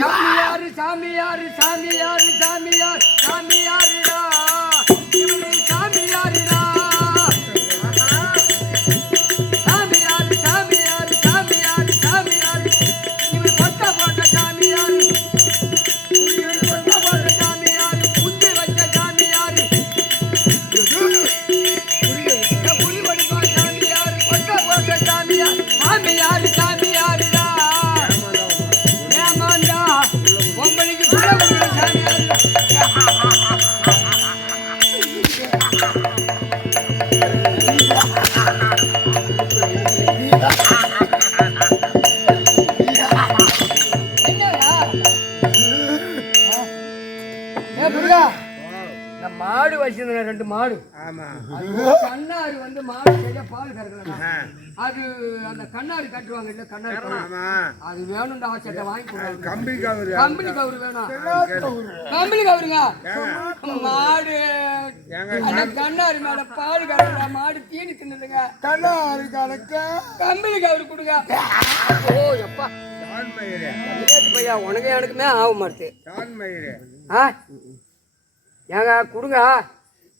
சாமியாரு சாமியாரு சாமியாரு சாமியார் சாமியாருடா இவரு சாமியாருடா சாமியாரு சாமியாரு சாமியாரு சாமியாரு இவரு கொட்ட போட்ட சாமியாரு கொட்ட போட்ட சாமியாரு புத்தி வச்ச சாமியாரு புலி வடிப்பா சாமியாரு கொட்ட போட்ட சாமியார் சாமியாரு சாமியாருடா உங்களுக்கு மாடு வச்சிருந்தேன், 2 மாடு. கண்ணாறு வந்து மாடு சரியா பால் கறக்கணும். அது அந்த கண்ணாறு கட்டுவாங்க இல்ல, கண்ணாறு அது வேணும்னு ஆசை வாங்கி கொடுங்க. கம்பளி கவுரு வேணும், கம்பளி கவுருங்க. மாடு அந்த கண்ணாறு மேல பால் கறக்குற மாடு தீனி தின்னுதுங்க. கண்ணாறு கலக்க கம்பளி கவுரு கொடுங்க. ஓ எப்பா பையா உனக்கு எனக்குமே ஆக மாட்டேன். ஏங்க கொடுங்க,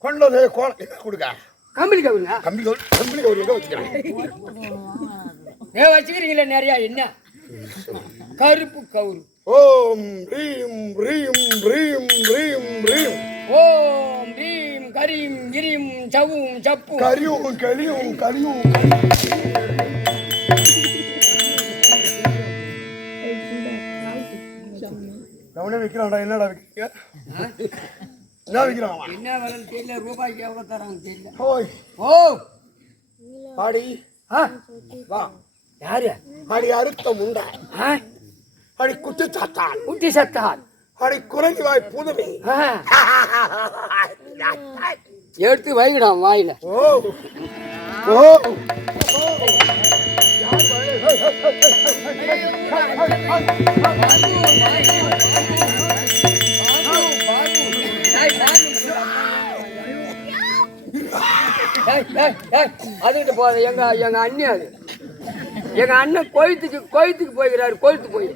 கொண்டது கொடுங்க. கம்பளி கவுருங்க. கம்பளி கவுரு வச்சுக்கிறேன். வச்சுக்கிறீங்களா நிறையா? என்ன கருப்பு கவுரு? ஓம் ரீம் ரீம் ரீம் ரீம் ரீம் ஓம் ரீம் கரீம் கிரீம் சவும் சப்பு கரியும் கலியும் கலியும் கவனே வைக்கிறான்டா. என்னடா வைக்கிறீங்க? என்ன வைக்கிறான்? என்ன வேலை தெரியல, ரூபாய்க்கு எவ்வளோ தராங்க தெரியல. ஓய் ஓ பாடி வா. யாரு? அடி அறுத்த முண்டா, அடி குத்தி சாத்தான், குட்டி சத்தான், அடி குரங்கி வாய் புதுமை எடுத்து வைக்கிடான் வாயில. ஓ ஓ அதுகிட்ட போத எங்க அண்ணி, அது எங்க அண்ணன் கொய்த்துக்கு போய்கிறாரு. கொய்த்து போய்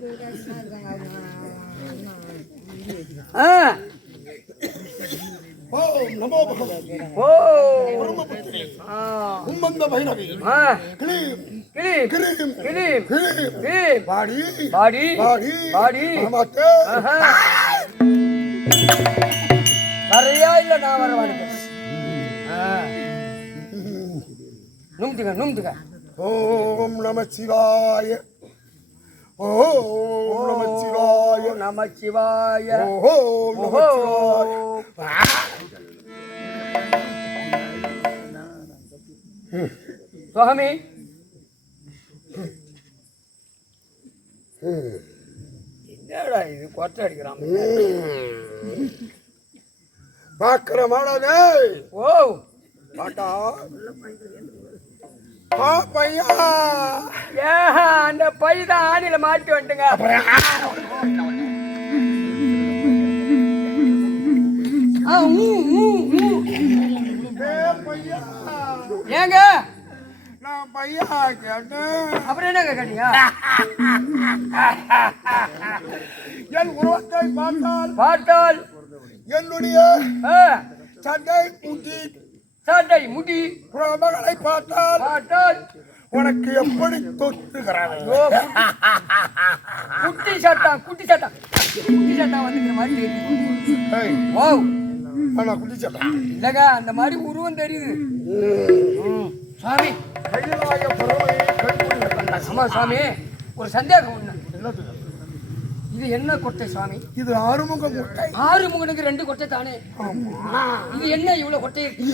நிறையா இல்ல, நான் வர வாழ்க்கை நும்துக. ஓம் நம சிவாய, ஓம் நம சிவாய, நம சிவாய, ஓம் நம சிவாய. சுவாமி என்னடா இது கொட்டை அடிக்கிறான்? பாக்குற மாடாதே. ஓ பாட்டா பையா, அந்த பையதான் ஆணில மாட்டி வந்துட்டுங்க. ஏங்க நான் பையா கேட்டேன். அப்புறம் என்னங்க கேட்டீங்க? என் உருவத்தை பார்த்தால் பார்த்தால் என்னுடைய சண்டை பூட்டி சட்டை முடி மகளை பார்த்தால் பார்த்தால் உனக்கு எப்படி தொத்துகிறார்? குட்டி சட்டா வந்துக்கிற மாதிரி தெரியுது. ஓ குட்டி சட்டா இல்லங்க அந்த மாதிரி உருவம் தெரியுது. சுவாமி கையிலாய பறவையை கைப்பொழி. ஆமா சுவாமி, ஒரு சந்தேகம் ஒண்ணு. இது என்ன கொட்டை சுவாமி? இது ஆறுமுக கொட்டை. ஆறுமுகனுக்கு 2 கொட்டை தானே. இது என்ன இவ்வளவு கொட்டை இருக்கு?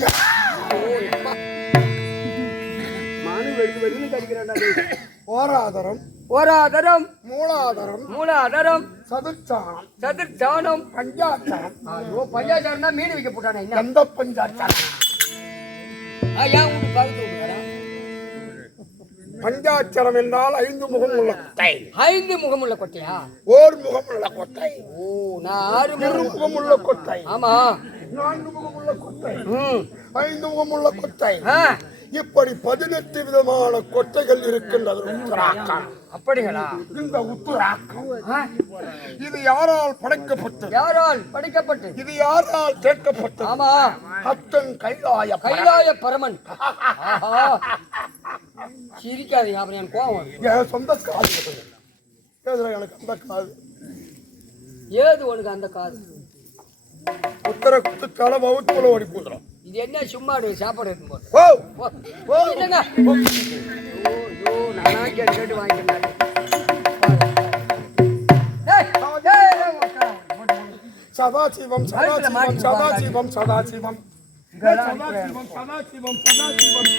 ஓராதரம் மூலாதரம் சதுர்ச்சானம் பஞ்சாச்சாரம். பஞ்சாச்சாரம் தான் மீன் வைக்க போட்டானே. எந்த பஞ்சாச்சாரம்? பஞ்சாட்சரம் என்றால் 5 முகம் உள்ள கொட்டை. 5 முகம் உள்ள கொட்டையா? ஓர் முகம் உள்ள கொட்டை. ஓ நான் 6 முகம் உள்ள கொட்டை. ஆமா 4 முகம் உள்ள கொட்டை. 5 முகம் உள்ள கொட்டை. இப்படி 18 விதமான கொட்டைகள் இருக்கின்றது. உத்தராக்கம். அப்படிங்களா? இந்த உத்தராக்கம் இது யாரால் படைக்கப்பட்டது? இது யாரால் கேட்கப்பட்டது? ஆமா அத்தன் கைலாய பரமன். சிரிக்காதீங்க, அப்புறம் எனக்கு கோவம். என் சொந்த காது எனக்கு அந்த காது. ஏது உனக்கு அந்த காது? உத்தர குத்து தலை வகுப்புல ஓடி போடுறோம். இது என்ன சும்மா சாப்பாடு இருக்கும் போது நானா கேட்டு வாங்கிக்கிறேன். சதாசிவம் சதாசிவம் சதாசிவம் சதாசிவம் சதாசிவம் சதாசிவம் சதாசிவம்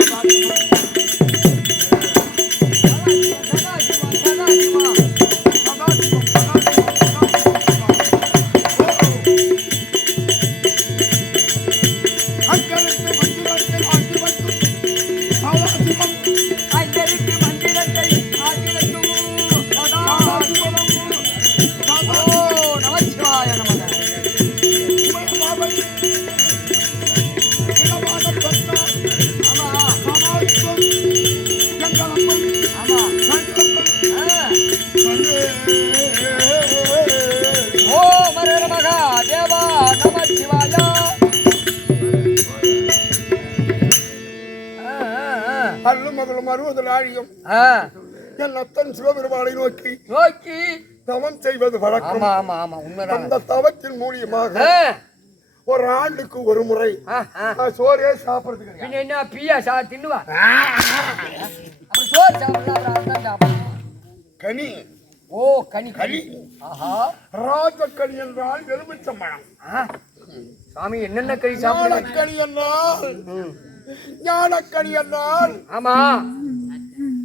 என் அத்தன் சிவபெருமானை நோக்கி தவம் செய்வது வழக்கம். அந்த தவத்தின் மூலியமாக ஒரு ஆண்டுக்கு ஒரு முறை சோறே சாப்பிடுறது என்ன பியா தின்னுவா கனி. ஓ கனி கனி. ராஜக்கனி என்றால் எலுமிச்சம்பழம். சாமி என்னென்ன கனி ஞானக்கனி என்றால் ஞானக்கனி என்றால் ஆமா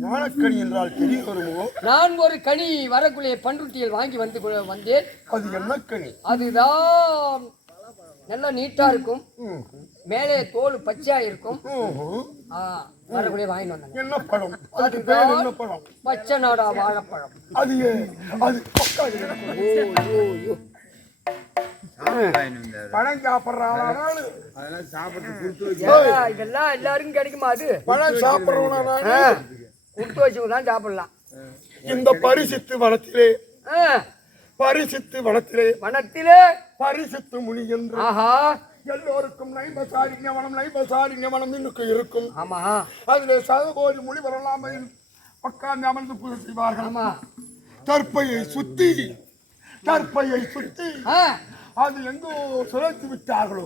ஞானக்கனி என்றால் தெரிய வருமோ? நான் ஒரு கனி வரக்குள்ளே பண்ருட்டியில் வாங்கி வந்தேன். அது என்ன கனி? அதுதான் நல்லா நீட்டா இருக்கும், மேலே தோல் பச்சையா இருக்கும். வரக்குள்ளே வாங்கி வந்தேன். என்ன பழம்? அதுக்கு பேர் என்ன பழம்? பச்சை நாடா வாழைப்பழம். அது பழம் சாப்பிடுறாங்க. இதெல்லாம் எல்லாருக்கும் கிடைக்குமா? அது பழம் சாப்பிடுறவங்க குடுத்து வச்சுங்க தான் சாப்பிடலாம். இந்த பரிசுத்து வனத்திலே பரிசுத்து முனி என்று எல்லோருக்கும் நைபசாரிஞவனம் இன்னுக்கு இருக்கும். ஆமா அதுல சதகோடி முனி வரலாம் உட்கார்ந்து அமர்ந்து பூஜை செய்வார்கள். தற்பையை சுத்தி அது எங்கோ சுழற்சி விட்டார்களோ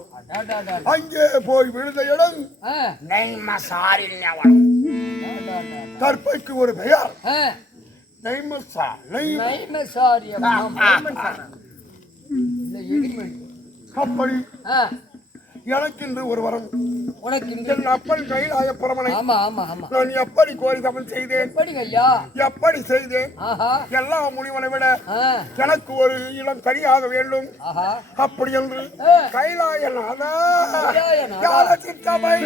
அங்கே போய் விழுந்த இடம் தற்பைக்கு ஒரு பெயர் அப்படி எனக்கு என்று ஒரு வரம். உனக்கு அப்படி கைலாய பரமனை நான் எப்படி கோரி தவம் செய்தேன், எப்படி செய்தேன். எல்லா முனிவனை விட எனக்கு ஒரு இளம் கனியாக வேண்டும். அப்படி என்று கைலாயநாதா சித்தமை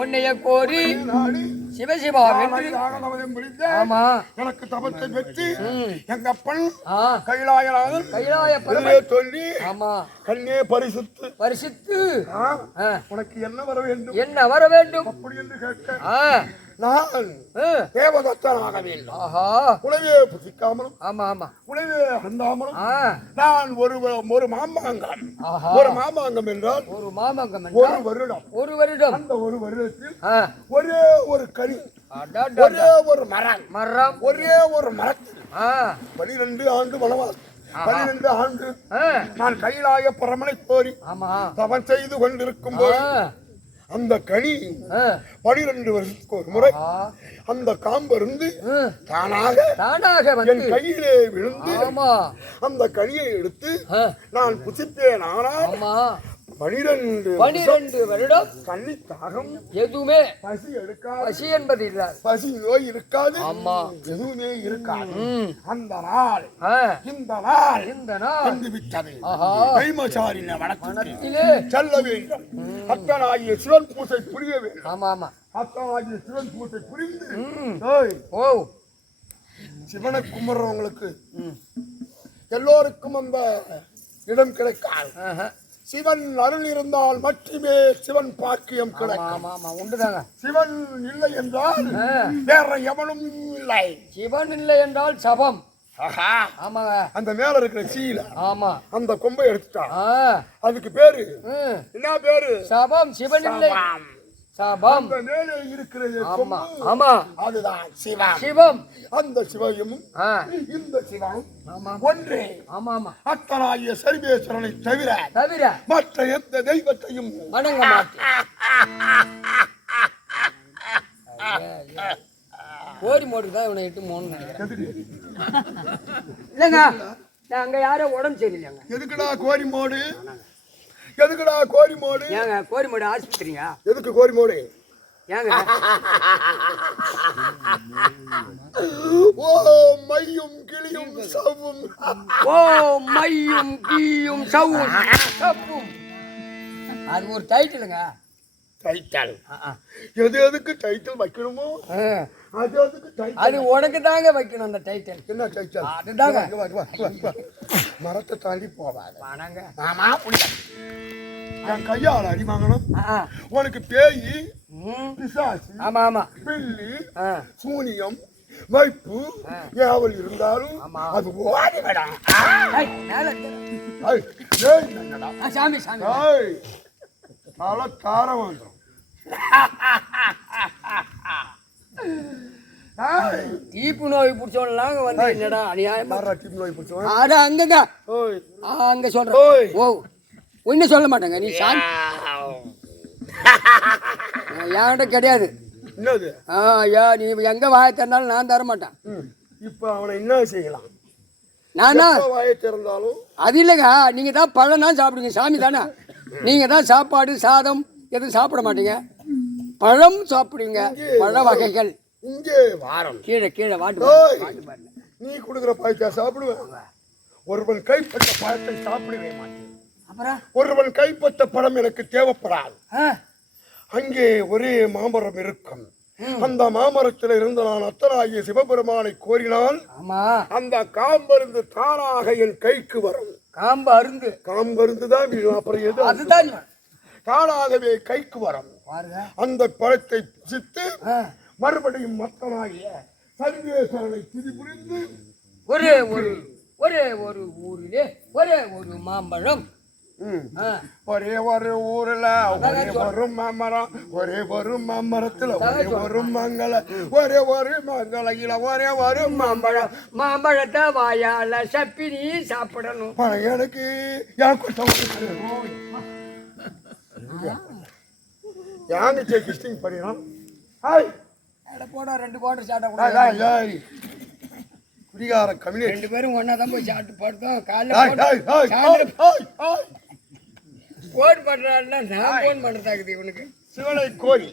உன்னைய கோரி சிவசிவா ஆமா எனக்கு தபத்தை பெற்று எங்க அப்பன் கைலாய சொல்லி ஆமா கண்ணே பரிசுத்து உனக்கு என்ன வர வேண்டும் அப்படி என்று கேட்க நான் தேவதத்தனாக வேண்டும். உணவே புசிக்காமலும் உணவே அருந்தாமலும் நான் ஒரு மாமாங்கம் என்றால் ஒரு வருடம் அந்த ஒரு வருடத்தில் ஒரே ஒரு கனி ஒரே ஒரு மரம் ஒரே ஒரு மரத்தில் 12 ஆண்டு வனவாசம் 12 ஆண்டு நான் கைலாய பரமனை கோரி தவம் செய்து கொண்டிருக்கும் போது அந்த கனி 12 வருஷத்துக்கு ஒரு முறை அந்த காம்பிருந்து தானாக என் கையிலே விழுந்து அந்த கனியை எடுத்து நான் புசிப்பேன். ஆனால் 12 வருடம் கண்ணி தாகம் எதுவுமே பசி எடுக்காது. பசி என்பது இல்ல, பசி நோய் இருக்காது. எதுவுமே இருக்காது. அந்த நாள் இந்த நாள் வந்துவிட்டது. கைமசாரின வனத்திலே செல்ல வேண்டும். அத்தனாகிய சிவன் பூசை புரிய வேண்டும். அத்தனாகிய சிவன் பூசை புரிந்து சிவனை கும்பிடுறவங்களுக்கு எல்லோருக்கும் அந்த இடம் கிடைக்காது. சிவன் அருள் இருந்தால் மட்டுமே சிவன் பாக்கியம் கிடைக்கும். சிவன் இல்லை என்றால் வேற எவனும் இல்லை. சிவன் இல்லை என்றால் சபம். அந்த மேல இருக்கிற சீல அந்த கொம்பை எடுத்துட்டா அதுக்கு பேரு என்ன பேரு? சபம். சிவன் இல்லை சபம். மேலே இருக்கிறது அதுதான் சிவம். அந்த சிவமும் இந்த சிவமும் ஒன்றே. அத்தனாகிய சர்வேஸ்வரனை தவிர மற்ற எந்த தெய்வத்தையும் வணங்க மாட்டேன். கோரி மோட்டுக்கு தான் இவனை 8 3 இல்லைங்க. அங்க யாரும் உடம்பு சரியில்லைங்க. எதுக்குடா கோரி மோடு? எதுக்குடா கோரி மோடு? ஏங்க கோரி மோடு ஆஸ்பத்திரிங்க? எதுக்கு கோரி மோடு? ஏங்க ஓ மையும் கிளியும் சவ்வும் அது ஒரு டைட்டிலுங்க. டைட்டில் எதுக்கு டைட்டில் வைக்கணுமோ அது உனக்கு தாங்க வைக்கணும். அந்த டைட்டில் என்ன டைட்டில்? அதுதாங்க. மரத்தை தாண்டி போவாங்க. என் கையால் அடி வாங்கணும். உனக்கு பேயி பிசாசு பில்லி சூனியம் வைப்பு ஏவல் இருந்தாலும் அது ஓடி வேடாம். காரம் வந்துடும். டீப்பு நோய் பிடிச்சவன்லாம் வந்து என்னடா அநியாயமா டீப்பு நோய் பிடிச்சவன் அங்கங்க அங்க சொல்றேன். ஓ ஒன்னும் சொல்ல மாட்டேங்க. நீ என்கிட்ட கிடையாது. என்னது? ஐயா நீ எங்க வாயை திறந்தாலும் நான் தர மாட்டேன். இப்ப அவனை என்ன செய்யலாம்? நானா வாயை திறந்தாலும் அது இல்லைங்க, நீங்க தான் பழம் தான் சாப்பிடுங்க, சாமி தானே. நீங்க தான் சாப்பாடு சாதம் எதுவும் சாப்பிட மாட்டீங்க, பழம் சாப்பிடுங்க, பழ வகைகள். இங்கே வாரம் கீழே கீழே வாட்டு. நீ கொடுக்குற பழத்தை சாப்பிடுவேன், ஒருவன் கைப்பற்ற பழத்தை சாப்பிடவே மாட்டேன். அப்புறம் ஒருவன் கைப்பற்ற பழம் எனக்கு தேவைப்படாது. அங்கே ஒரே மாமரம் இருக்கும், அந்த மாமரத்தில் இருந்து நான் அத்தனாகிய சிவபெருமானை கோரினால் அந்த காம்பருந்து தானாக என் கைக்கு வரும். காம்பருந்து தான் அப்புறம் எது அதுதான் தானாகவே கைக்கு வரும். அந்த பழத்தை புசித்து மறுபடியும் மத்தனாகிய சர்வேஸ்வரனை திரிபுரிந்து ஒரே ஒரு ஒரே ஒரு ஊரிலே ஒரே ஒரு மாம்பழம், ஒரே ஒரு ஊர்ல ஒரே ஒரு மாமரம், ஒரே ஒரு மாமரத்துல ஒரே ஒரு மங்கள, ஒரே ஒரு மங்கள, ஒரே ஒரு மாம்பழம். மாம்பழத்தை வாயால சப்பி நீ சாப்பிடணும். எனக்கு ஏன் கிறிஸ்டின் படிக்கிறான் போட 2 கோட்டை சாப்பிட குடிகார கவிதை 2 பேரும் ஒன்னா தான் போய் சாப்பிட்டு படுத்தோம். காலைல போன் பண்றாருன்னா நான் போன் பண்றதாக்குது இவனுக்கு. சிவனை கோரி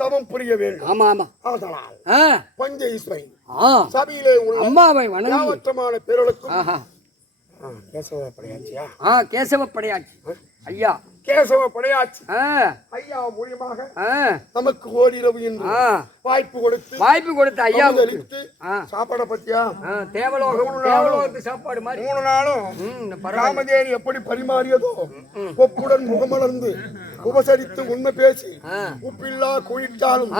தவம் புரிய வேண்டும். ஆமா ஆமா. அதனால் பஞ்ச ஈஸ்வரி சபையிலே உள்ள அம்மாவை வணங்கி பேர்களுக்கும் கேசவ படையாச்சியா? கேசவ படையாச்சி ஐயா, கேசவ படையாச்சி ஐயா மூலியமாக நமக்கு ஓரிரவு என்று வாய்ப்பு கொடுத்து ஐயா சாப்பாடை பத்தியா தேவலோகத்து சாப்பாடு மாதிரி 3 நாளும் ராமதேவி எப்படி பரிமாறியதோ ஒப்புடன் முகமலர்ந்து உபசரித்து உண்மை பேசி உப்பில்லா குளித்தாலும்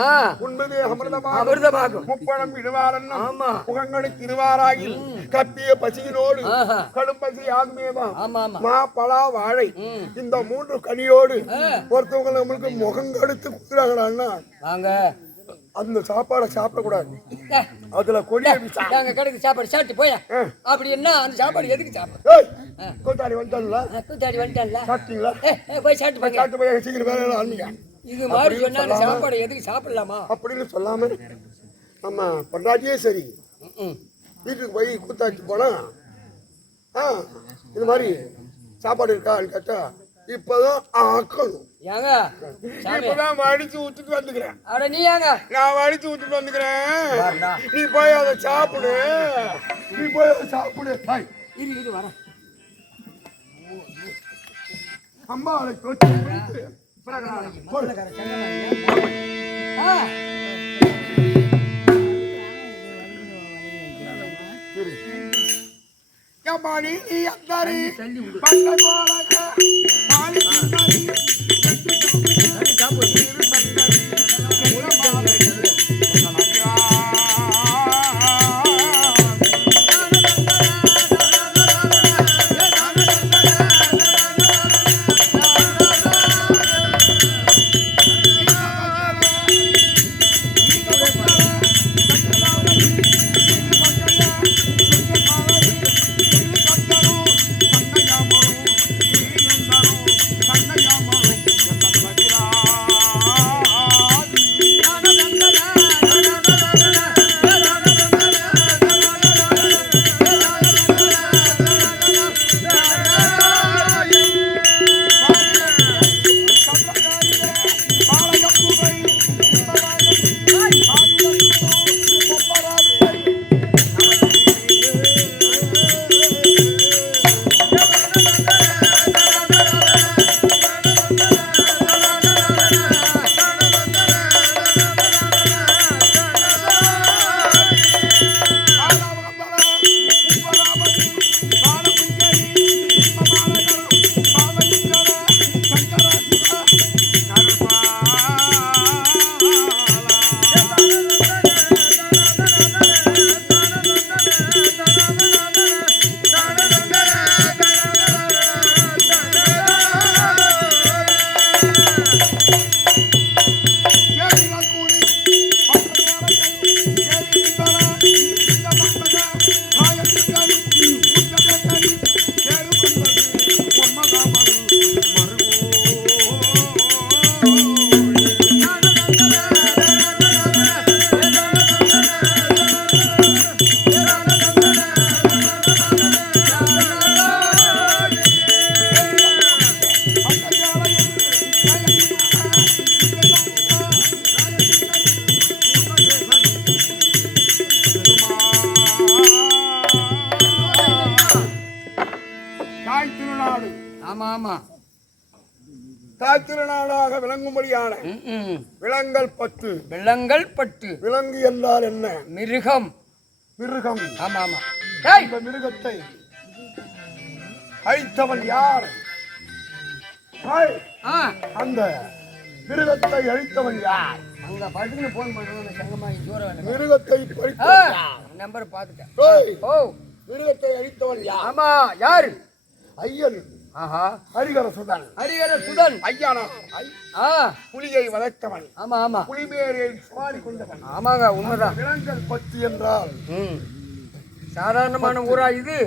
உண்மையே அமிர்தமாகும். முப்பழம் இடுவாரன்னும் முகங்களை திருவாராயில் கப்பிய பசியினோடு கடும் பசி ஆகுமேவா மா பலா வாழை இந்த 3 கனியோடு ஒருத்தவங்க நம்மளுக்கு முகம் கடுத்து குத்துறாங்கடான்னா அந்த சாப்பாடை சாப்பிடக்கூடாது. அதுல கொடிய கடைக்கு சாப்பாடு சாப்பிட்டு போயா அப்படி என்ன அந்த சாப்பாடு எதுக்கு சாப்பிடு? கூத்தாடி வந்துட்டான்ல சாப்பிட்டீங்களா? போய் சாப்பிட்டு போய் சீக்கிரம் வேலை ஆரம்பிங்க. இது மாதிரி சொன்னா சாப்பாடு எதுக்கு சாப்பிடலாமா அப்படின்னு சொல்லாம நம்ம பொண்டாட்டியே சரி வீட்டுக்கு போய் கூத்தாச்சு போனா இது மாதிரி சாப்பாடு இருக்கான்னு கேட்டா இப்பதான் ஆக்கணும். இப்பதான் வடிச்சு ஊத்துட்டு வந்துக்கிறேன். நான் வடிச்சு ஊத்துட்டு வந்துக்கிறேன். நீ போய் அதை சாப்பிடு. வர அம்மாவை மணி நீ அந்தரி பட்ட போலக மாலி தாத்திரநாடாக விளங்கும்படியான விலங்கல் 10. விலங்கல் 10. விலங்கு என்றால் என்ன? மிருகம். மிருகம். ஆமா ஆமா. இந்த மிருகத்தை அழித்தவன் யார்? அந்த மிருகத்தை அழித்தவன் யார்? அங்க படுத்துன்னு போன் பண்றது சங்கமாயி ஜோர வேணும். மிருகத்தை நம்பர் பாத்துட்டேன். ஓ மிருகத்தை அழித்தவன் யார்? ஆமா யார்? ஐயன். ஆஹா. ஹரிகர சுதன். ஹரிகர சுதன். ஐயானா. புலியை வதைத்தவன். ஆமா ஆமா. புலிமேரியை சுவாரி கொண்டவன். ஆமாங்க உண்மைதான். விலங்கல் 10 என்றால் சாதாரணமான ஊரா இது?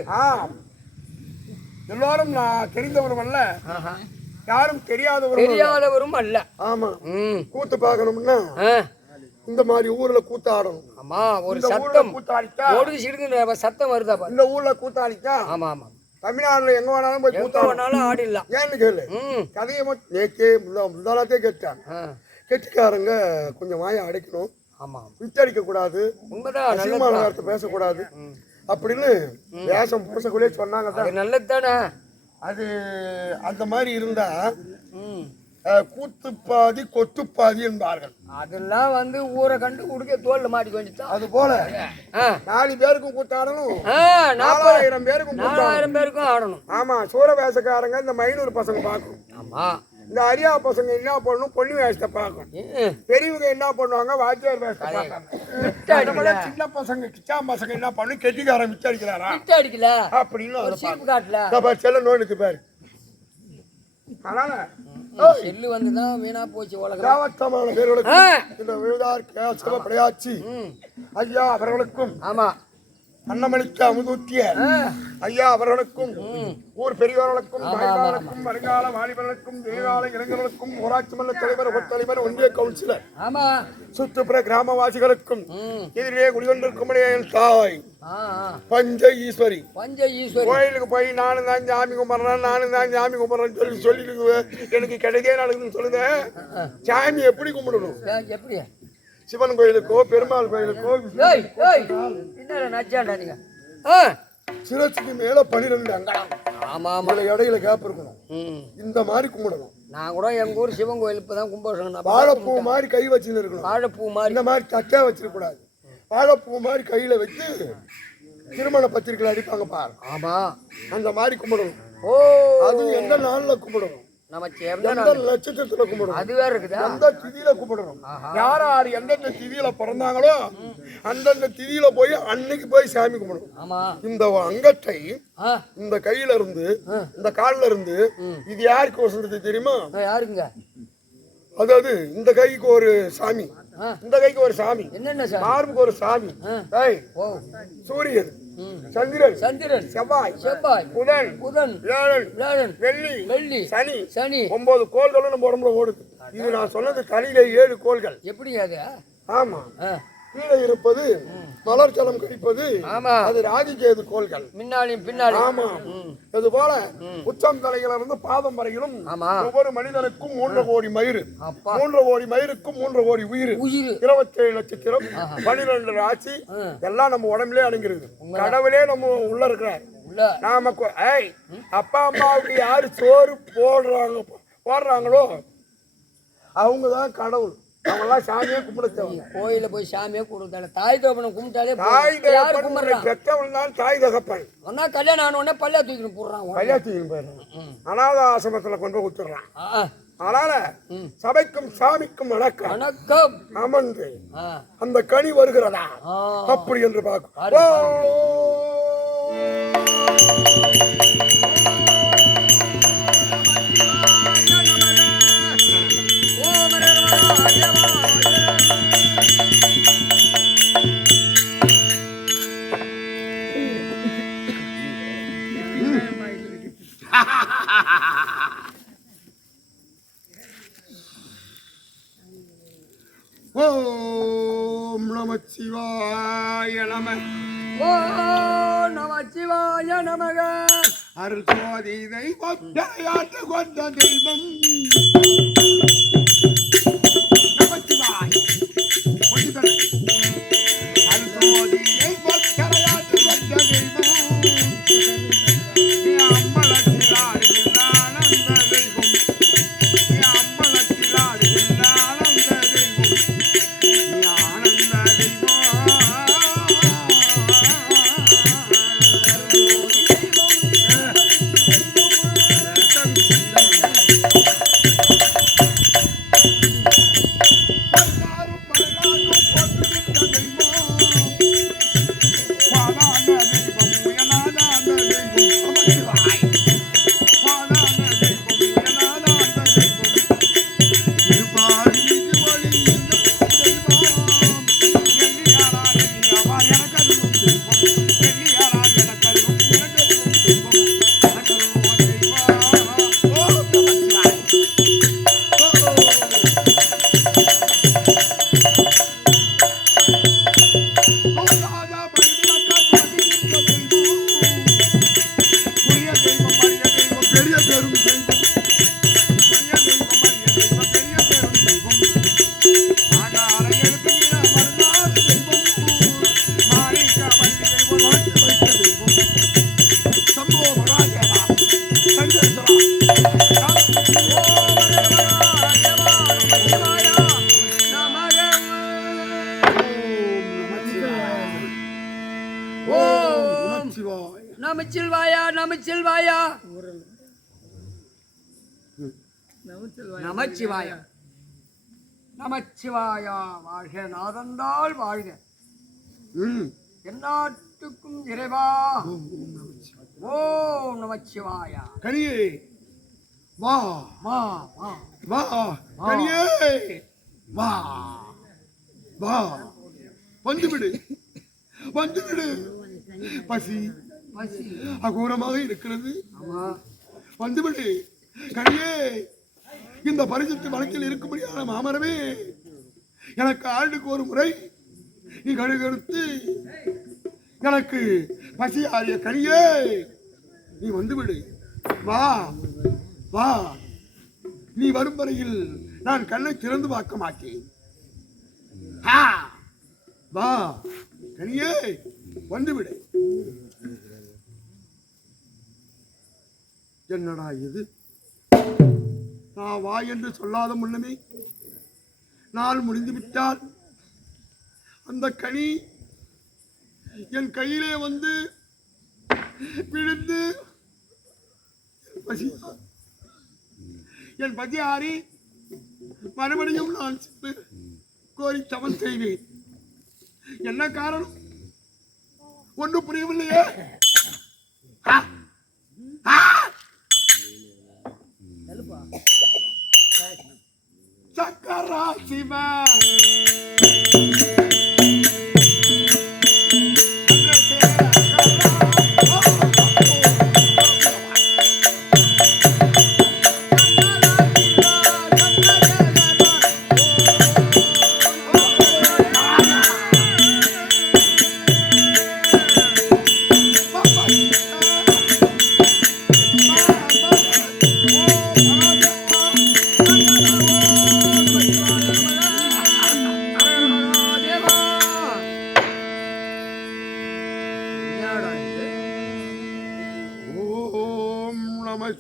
எல்லாரும் நான் தெரிந்தவரும் அல்ல, யாரும் தெரியாதவரும் அல்ல. ஆமா. கூத்து பார்க்கணும்னா இந்த மாதிரி ஊர்ல கூத்தாடணும். ஆமா. ஒரு சத்தம் கூத்தாடிட்டா ஓடு சிடுங்க சத்தம் வருதா பாரு. இந்த ஊர்ல கூத்தாடிட்டா ஆமா ஆமா தமிழ்நாடுல எங்க வேணாலும் போய் கூத்த வேணாலும் ஆடிடலாம். ஏன்னு கேளு. கதையை நேக்கே முந்தானத்தே கேட்டான். கெட்டிக்காரங்க கொஞ்சம் வாயை அடைக்கணும். ஆமா. வித்தடிக்க கூடாது. உண்மைதான். சினிமான வார்த்தை பேசக்கூடாது அப்படின்னு வேஷம் பூசக்குள்ளே சொன்னாங்க. நல்லது தானே அது. அந்த மாதிரி இருந்தா கூத்துப்பாதி கொத்துப்பாதி என்பார்கள். அதெல்லாம் வந்து ஊரை கண்டு உடுக்க தோல்ல மாட்டிக்க வேண்டியது. அது போல 4 பேருக்கும் கூத்தாடணும், 4000 பேருக்கும் ஆடணும். ஆமா. சூர வேஷக்காரங்க இந்த மைனூர் பசங்க பார்க்கணும். ஆமா. இந்த அரியா பசங்க என்ன பண்ணணும்? பொண்ணு வேஷத்தை பார்க்கணும். பெரியவங்க என்ன பண்ணுவாங்க? வாத்தியார் வேஷத்தை பார்க்கணும். சின்ன பசங்க கிச்சாம் பசங்க என்ன பண்ணணும்? கெட்டிக்காரன் மிச்சம் அடிக்கிறாரா அடிக்கல அப்படின்னு செல்ல நோய்க்கு பேரு. அதனால செல்லு வந்துதான் வீணா போச்சு உலகம். தேவத்தமான பேர்களுக்கு இந்த விழுதார் சிவப்படையாச்சி ஐயா அவர்களுக்கும் ஆமா அன்னமணிக்கு அமுதூத்திய ஐயா அவர்களுக்கும் ஊர் பெரியவர்களுக்கும் தாய்மார்களுக்கும் வருங்கால வாலிபர்களுக்கும் தேவாலய இளைஞர்களுக்கும் ஊராட்சி மன்ற தலைவர் தலைவர் ஒன்றிய கவுன்சிலர் ஆமா சுற்றுப்புற கிராமவாசிகளுக்கும் எதிரே குடிகொண்டிருக்கும் தாய் பஞ்ச ஈஸ்வரி கோயிலுக்கு போய் நானும் தான் சாமி கும்பிட்றேன்னு சொல்லி எனக்கு கிடைக்கே நடக்குதுன்னு சொல்லுங்க. சாமி எப்படி கும்பிடணும்? எப்படி? சிவன் கோயிலுக்கோ பெருமாள் கோயிலுக்கோ சிரசுக்கு மேல 12 அங்கலம். ஆமா ஆமா. இடையில கேப் இருக்கணும். இந்த மாதிரி கும்பிடணும். நான் கூட எங்க ஊர் சிவன் கோயிலுக்கு தான் கும்பிடுறேன். வாழைப்பூ மாதிரி கை வச்சுன்னு இருக்கணும். வாழைப்பூ மாதிரி இந்த மாதிரி தச்சா வச்சிருக்க கூடாது. வாழைப்பூ மாதிரி கையில வச்சு திருமண பத்திரிக்கை அடிப்பாங்க பாரு. ஆமா. அந்த மாதிரி கும்பிடணும். ஓ. அது எந்த நாள்ல கும்பிடணும்? நட்சத்திரத்துல கும்பிடணும். அது வேற இருக்குது. எந்த திதியில கும்பிடணும்? யார் யார் எந்தெந்த திதியில பிறந்தாங்களோ அந்தந்த திதியில போய் அன்னைக்கு போய் சாமி கும்பிடணும். ஆமா. இந்த அங்கத்தை இந்த கையில இருந்து இந்த கால்ல இருந்து இது யாருக்கு வசந்தது தெரியுமா? யாருக்குங்க? அதாவது இந்த கைக்கு ஒரு சாமி, இந்த கைக்கு ஒரு சாமி, என்னென்ன மார்புக்கு ஒரு சாமி, சூரியன், சந்திரன், செவ்வாய், புதன், வியாழன், வெள்ளி, சனி 9 கோள்களும் நம்ம உடம்புல ஓடுது. இது நான் சொன்னது தலையில 7 கோள்கள். எப்படி அது? ஆமா. கீழே இருப்பது மலர்ச்சலம் கழிப்பது. அது ராஜகேது கோள்கள். முன்னாடியும் பின்னாடி. ஆமா. இது போல உச்சம் தலையில இருந்து பாதம் வரையிலும் ஒவ்வொரு மனிதனுக்கும் 3 கோடி மயிறு, 3 கோடி மயிருக்கும் 3 கோடி உயிர், 27 நட்சத்திரம், 12 ராசி எல்லாம் நம்ம உடம்புலயே அடங்கிருக்கு. கடவுளே நம்ம உள்ள இருக்கிறார். நாம அப்பா அம்மாவுக்கு யாரு சோறு போடுறாங்களோ அவங்கதான் கடவுள். அவங்கெல்லாம் சாமியே கும்பிட தேவை. கோயில போய் சாமியே கும்பிடுறாங்க. தாய் தகப்பனை கும்பிட்டாலே யாரு கும்பிடுறாங்க? பெற்றவன் தான் தாய் தகப்பன். ஒன்னா கல்யாணம் ஆன உடனே பள்ளியா தூக்கிட்டு போடுறான். பள்ளியா தூக்கிட்டு போயிடுறான். அனாத ஆசிரமத்துல கொண்டு போய் கொடுத்துடுறான். அதனால சபைக்கும் சாமிக்கும் வணக்கம் அமர்ந்து அந்த கனி வருகிறதா அப்படி என்று பார்க்கும். ஓம் நமச்சிவாய நம. ஓம் நமச்சிவாய நமக. அருள் சோதி தெய்வம் யாத்து கொண்ட தெய்வம் நமச்சிவாய. அருள் சோதி தெய்வம் யாத்து கொண்ட தெய்வம் அம்மளத்தில் ஆடுகின்ற ஆனந்த தெய்வம் நமச்சிவாயா நமச்சிவாயா நமச்சிவாயா நமச்சிவாயா வாழ்க நாதந்தாள் வாழ்க எந்நாட்டுக்கும் இறைவா ஓம் நமச்சிவாயா கனியே வா வா வா வா கனியே வா வா வந்துவிடு வந்துவிடு பசி பசி அகோரமாக இருக்கிறது ஆமா வந்துவிடு கனியே இந்த பரிசுத்த வழக்கில் இருக்கும்படியான மாமரமே எனக்கு ஆண்டுக்கு ஒரு முறை நீ கழுகெடுத்து எனக்கு பசி ஆறிய கனியே நீ வந்துவிடு வா வா நீ வரும் வரையில் நான் கண்ணை திறந்து பார்க்க மாட்டேன் வா கனியே வந்துவிடு என்னடா இது நான் வா என்று சொல்லாத முன்னமே நாள் முடிந்து விட்டால் அந்த கனி என் கையிலே வந்து விழுந்து என் பசி ஆறி மறுபடியும் நான் சென்று கோரி சமன் செய்வேன். என்ன காரணம் ஒன்றும் புரியவில்லையே. சக்கரா சிவா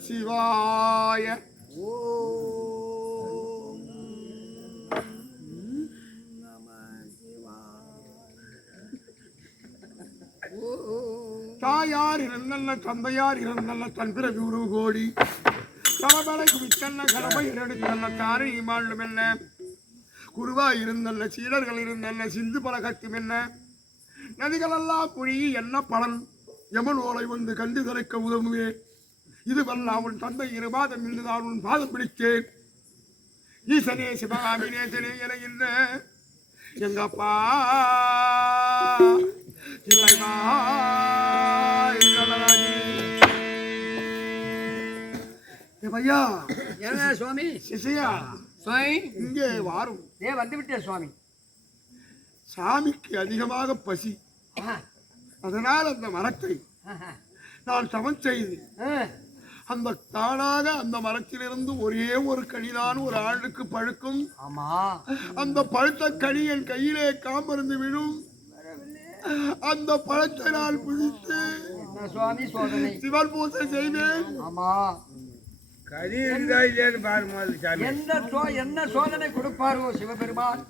சிவாய தாயார் இருந்தல்ல தந்தையார் இருந்தல்ல தன் பிறகு ஒரு கோடி தலபலை குவித்தல்ல கடமை எடுத்தல்ல தாரை மாண்டும் என்ன குருவா இருந்தல்ல சீடர்கள் இருந்தல்ல சிந்து பல கட்டும் என்ன நதிகளெல்லாம் குழி என்ன பலன் யமனோலை வந்து கண்டு திறக்க உதவுவே. இதுவல்ல அவன் தந்தை இருபாதம் இருந்துதான் உன் பாதம் பிடித்தேன். ஈசனே சிவகாமி நேசனே என இந்த எங்கப்பா இல்லைமா ஐயா என்ன சுவாமி சிசையா சுவாமி இங்கே வாரும். வந்து விட்டேன் சுவாமி. சாமிக்கு அதிகமாக பசி, அதனால் அந்த மரத்தை நான் சமன் செய்து அந்த தானாக அந்த மரத்திலிருந்து ஒரே ஒரு கனிதான் ஒரு ஆண்டுக்கு பழுக்கும். அந்த பழுத்த கனி என் கையிலே காமருந்து விடும். அந்த பழத்தை நான் புதித்து சிவன் பூஜை செய்வேன். என்ன சோதனை கொடுப்பாரோ சிவபெருமான்.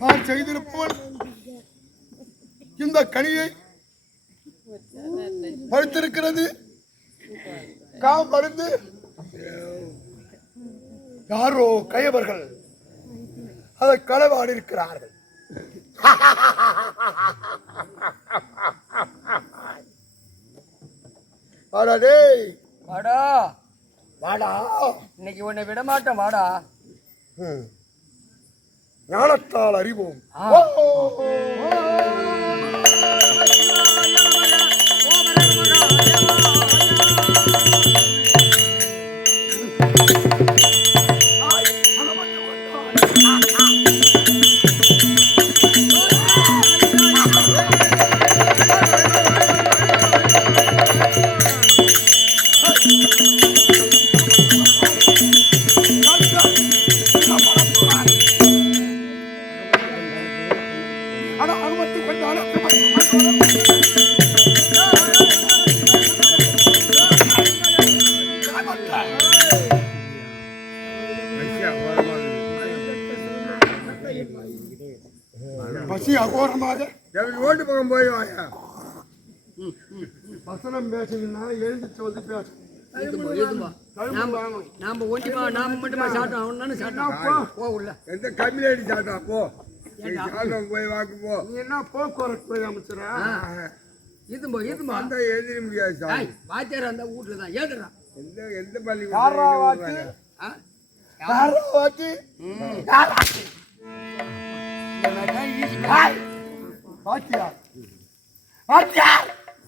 நான் செய்திருப்பவன் இந்த கனியை பழுத்திருக்கிறது காம் மருந்து யாரோ கையவர்கள் அதை களவாடி இருக்கிறார்கள். வாடா வாடா இன்னைக்கு உன்னை விட மாட்டேன். வாடா ஞானத்தால் அறிவோம். பசி அகோரமாக ஓட்டு பக்கம் போய் வாயா. வசனம் பேசுங்கன்னா எழுந்திரிச்சு வந்து பேசணும். நாம ஒண்டிமா நாம மட்டுமா சாப்பிட்டோம் அவன் தானே சாப்பிட்டான் போ உள்ள எந்த கம்மியாடி சாப்பிட்டா போ சாப்பிட்டோம் போய் வாக்கு போ. நீ என்ன போக்குவரத்து துறை அமைச்சரா? இதும்போ அந்த எழுதிட முடியாது சார். வாத்தியார் அந்த வீட்டுல தான் ஏதுடா எந்த எந்த பள்ளி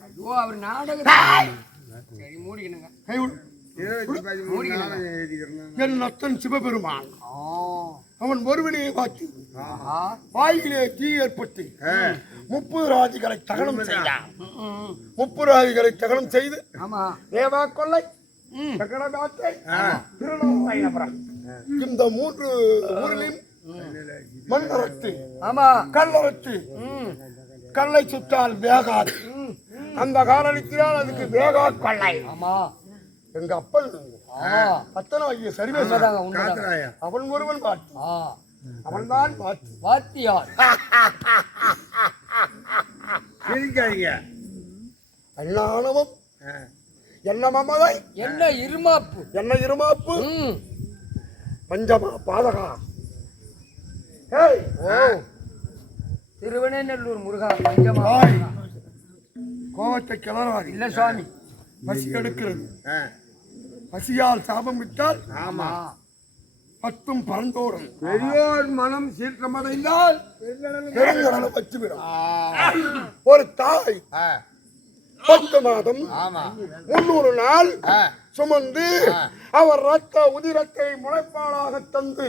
ஐயோ அவர் நாடகம் சரி மூடிக்கணுங்க என் நத்தன் சிவபெருமான் அவன் ஒருவனையே பார்த்து வாயிலே தீ ஏற்பட்டு 30 ராதிகளை தகனம் செய்தான். 30 ராதிகளை தகனம் செய்து தேவா கொள்ளை இந்த 3 ஊரிலும் மண்ணரத்து கல்லரத்து கல்லை சுட்டால் வேகாது. அந்த காரணத்தினால் அதுக்கு வேகா கொள்ளை. எங்க அப்பன் பத்தனாகிய சரிவேசன் அவன் ஒருவன் பாட்டு அவன் தான் பாட்டு வாத்தியார் அண்ணானவம் என்ன மமதை என்ன இருமாப்பு பஞ்சமா பாதகா. திருவண்ணூர் முருகா பஞ்சமா கோவத்தை கிளறாது. இல்ல சுவாமி பசி எடுக்கிறது. பசியால் சாபம் விட்டால் 10 பறந்தோடும். பெரியோர் மனம் சீற்றமடைந்தால் பெருங்கடலை வச்சுவிடும். ஒரு தாய் 10 மாதம் 300 நாள் சுமந்து அவர் ரத்த உதிரத்தை முளைப்பாலாக தந்து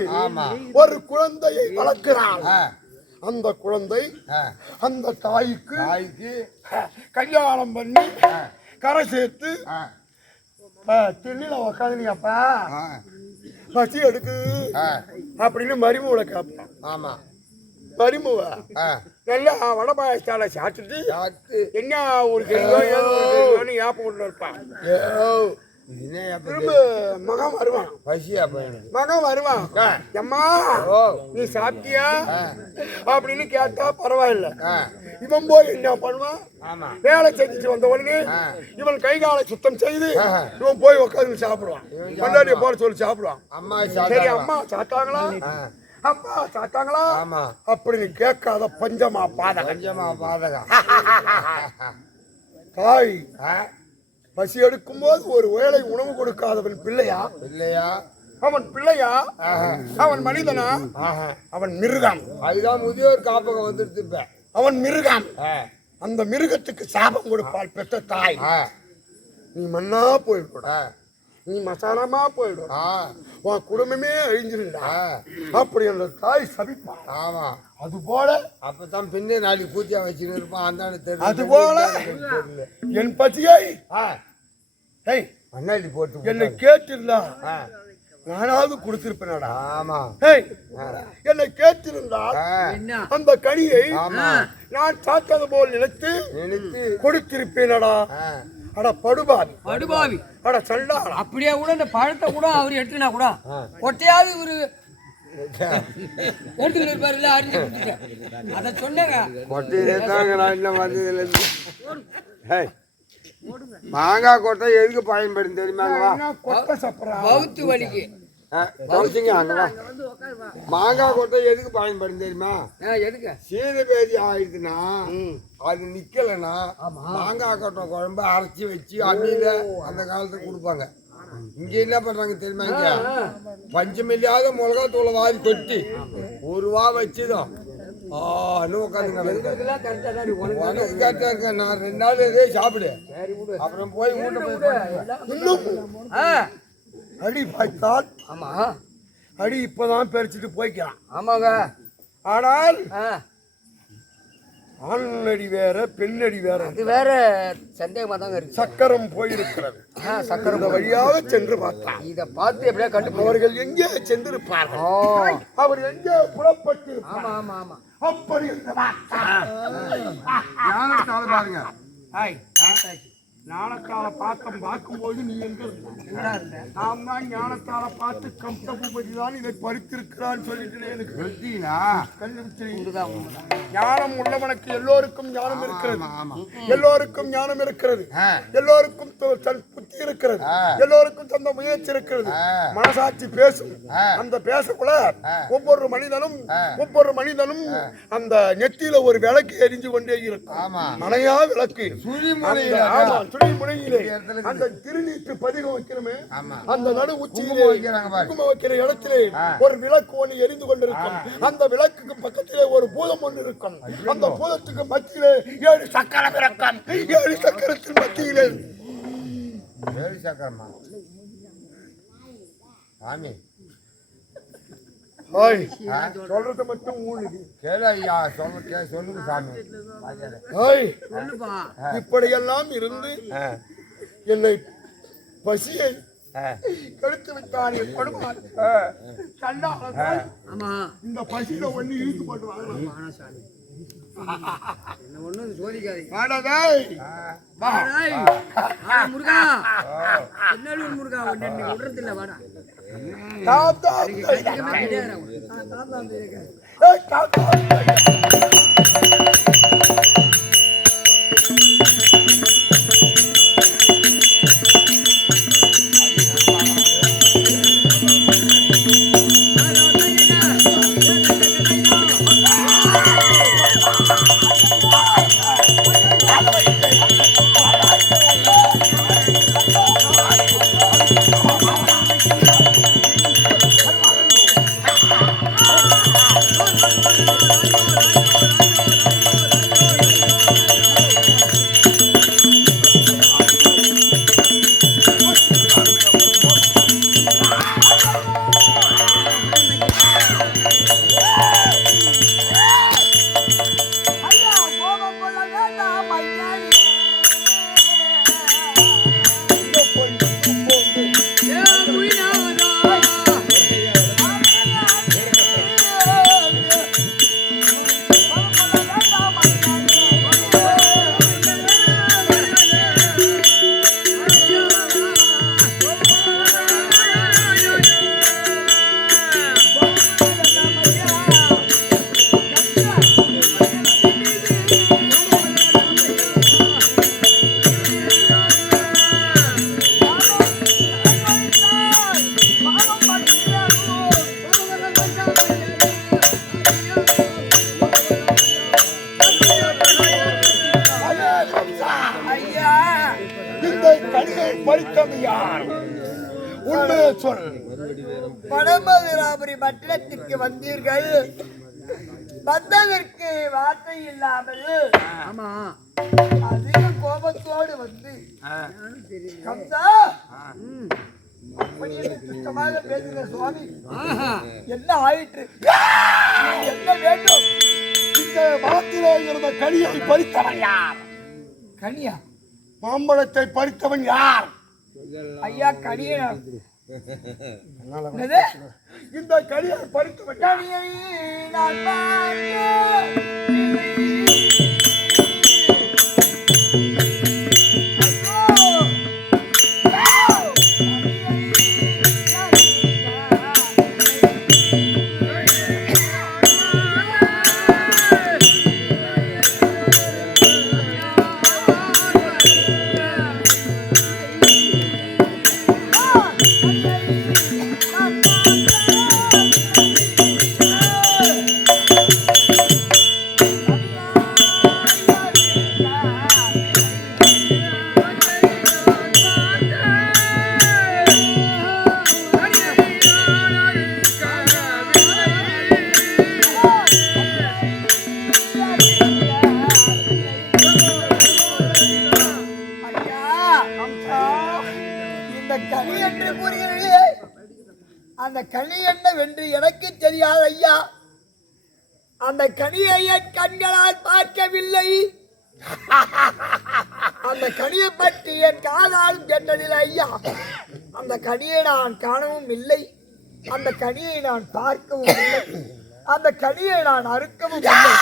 ஒரு குழந்தையை வளர்க்கிறார். அந்த குழந்தை அந்த தாய்க்கு கல்யாணம் பண்ணி கரை சேர்த்து தென்னில உக்காந்துனியப்பா பசி எடுக்கு அப்படின்னு மருமூளை கேட்பான். மருமூவ நல்லா வடபாயத்தால சாப்பிட்டுட்டு என்ன ஒரு கேள்வி ஞாபகம் இருப்பான். திரும்ப மகன் வருவான். மகன் வருவான். அம்மா நீ சாப்பிட்டியா அப்படின்னு கேட்டா பரவாயில்ல. இவன் போய் என்ன பண்ணுவான்? வேலை செஞ்சுட்டு வந்த உடனே இவன் கை காலை சுத்தம் செய்து இவன் போய் உட்காந்து சாப்பிடுவான். கொண்டாடிய போற சொல்லி சாப்பிடுவான். சரி அம்மா சாப்பிட்டாங்களா அப்பா சாப்பிட்டாங்களா அப்படின்னு கேட்காத பஞ்சமா பாதகம். தாய் பசி எடுக்கும் போது ஒரு வேளை உணவு கொடுக்காதவன் பிள்ளையா? அவன் பிள்ளையா? அவன் மனிதனா? அவன் மிருகம். அதுதான் முதியோர் காப்பகம் வந்துட்டு அவன் மிருகம். அந்த மிருகத்துக்கு சாபம் கொடுப்பாள் பெற்ற தாய். நீ மண்ணா போயிடுட, நீ மசாலமா போயிடும், உன் குடும்பமே அழிஞ்சிருந்தா அப்படி அந்த தாய் சபிப்பான். அது போல அப்பதான் பின்னே நாளைக்கு பூஜா வச்சுன்னு இருப்பான். அந்த அது போல என் பசியை மண்ணாடி போட்டு என்னை கேட்டிருந்தா நானாவது கொடுத்திருப்பேனடா. என்னை கேட்டிருந்தால் அந்த கனியை நான் சாத்தது போல் நினைத்து கொடுத்திருப்பேனடா. அட படுபாவி அட சண்டாளா. அப்படியே கூட இந்த பழத்தை கூட அவர் எடுத்துனா கூட கொட்டையாவது இவரு எடுத்துக்கிட்டு இருப்பாருல்ல. அறிஞ்சு அதை சொன்னேங்க. கொட்டையிலே தாங்க நான் இன்னும் வந்ததுல மாங்காய் கொட்டை எதுக்கு பயன்படும் தெரியுமாங்களா? பௌத்து வலிக்கு மாங்காய் கொட்டை எதுக்கு பயன்படும் தெரியுமா? எதுக்கு? சீதபேதி ஆயிடுச்சுன்னா அது நிக்கலன்னா மாங்காய் கொட்டை குழம்பு அரைச்சி வச்சு அம்மியில அந்த காலத்துல கொடுப்பாங்க. இங்க என்ன பண்றாங்க தெரியுமா? இங்க பஞ்சமில்லாத மிளகா தூளை வாரி கொட்டி 1 ரூபா வச்சுதான் உட்காந்து கரெக்டா இருக்கேன். நான் 2 நாள் இதே சாப்பிடு, அப்புறம் போய் அடி பாய்த்தால் அடி இப்பதான் பறிச்சுட்டு போய்க்கலாம். ஆமாங்க. ஆனால் ஆணடி வேற பெண்ணடி வேற, அது வேற சந்தேகமா தாங்க இருக்கு. சக்கரம் போயிருக்கிறது. சக்கரம் வழியாக சென்று பார்த்தான். இதை பார்த்து எப்படியா கண்டு அவர்கள் எங்கே சென்றிருப்பார்கள்? அவர் எங்கே புறப்பட்டு? அப்படி பாருங்க. ஞானத்தால பார்க்கும்போது நீ எங்க நாம் தான் ஞானத்தால பார்த்து கம்ச பூபதி தான் இதை பறித்திருக்கிறான்னு சொல்லிட்டு எனக்கு ஞானம் உள்ளவனுக்கு எல்லோருக்கும் ஞானம் இருக்கிறது, எல்லோருக்கும் ஞானம் இருக்கிறது, எல்லோருக்கும் புத்தி இருக்கிறது, எல்லோருக்கும் தந்த முயற்சி இருக்கிறது. மனசாட்சி பேசும். அந்த பேசக்குள்ள ஒவ்வொரு மனிதனும் அந்த நெத்தியில ஒரு விளக்கு எரிஞ்சு கொண்டே இருக்கும். மனையா விளக்கு சுழிமுனையிலே அந்த திருநீற்று பதிகம் வைக்கிறோமே, அந்த நடு உச்சியிலே குங்குமம் வைக்கிற இடத்திலே ஒரு விளக்கு ஒன்று எரிந்து கொண்டிருக்கும். அந்த விளக்குக்கு பக்கத்திலே ஒரு பூதம் ஒன்று இருக்கும். அந்த பூதத்துக்கு மத்தியிலே 7 சக்கரம் இருக்கும். 7 சக்கரத்தின் மத்தியிலே 7 சக்கரமா சாமி சொல்றது மட்டும் சொல்லுங்க சாமி. இப்படியெல்லாம் இருந்து என்னை பசியை கெடுத்து விட்டான். இந்த பசியில ஒண்ணு இழுத்து போட்டு பரமவீராபுரி பட்டணத்திற்கு வந்தீர்கள். வந்ததற்கு வார்த்தை இல்லாமல் அதிக கோபத்தோடு வந்து கம்சா சுத்தமாக பேசுகிற சுவாமி, என்ன ஆயிற்று, என்ன வேண்டும்? இந்த மரத்திலே இருந்த கனியை பறித்தவன் யார்? கனியா? மாம்பழத்தை பறித்தவன் யார்? ஐயா கனியை இந்த கனியை பறித்தவன் கனியை நான் அந்த கனி என்னவென்று எனக்கு தெரியாது ஐயா. அந்த கனியை என் கண்களால் பார்க்கவில்லை. அந்த கனியை பற்றி என் காதாலும் கேட்டதில்லை ஐயா. அந்த கனியை நான் காணவும் இல்லை. அந்த கனியை நான் பார்க்கவும் இல்லை. அந்த கனியை நான் அறுக்கவும் இல்லை.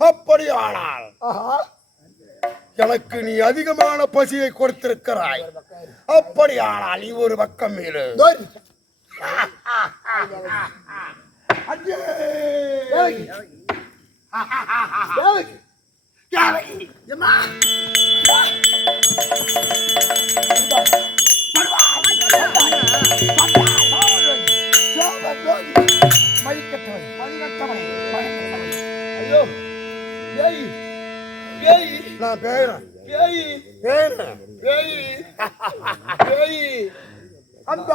அப்படியானால் எனக்கு நீ அதிகமான பசியை கொடுத்திருக்கிறாய். அப்படியானால் நீ ஒரு பக்கம் மேலு. நான் அந்த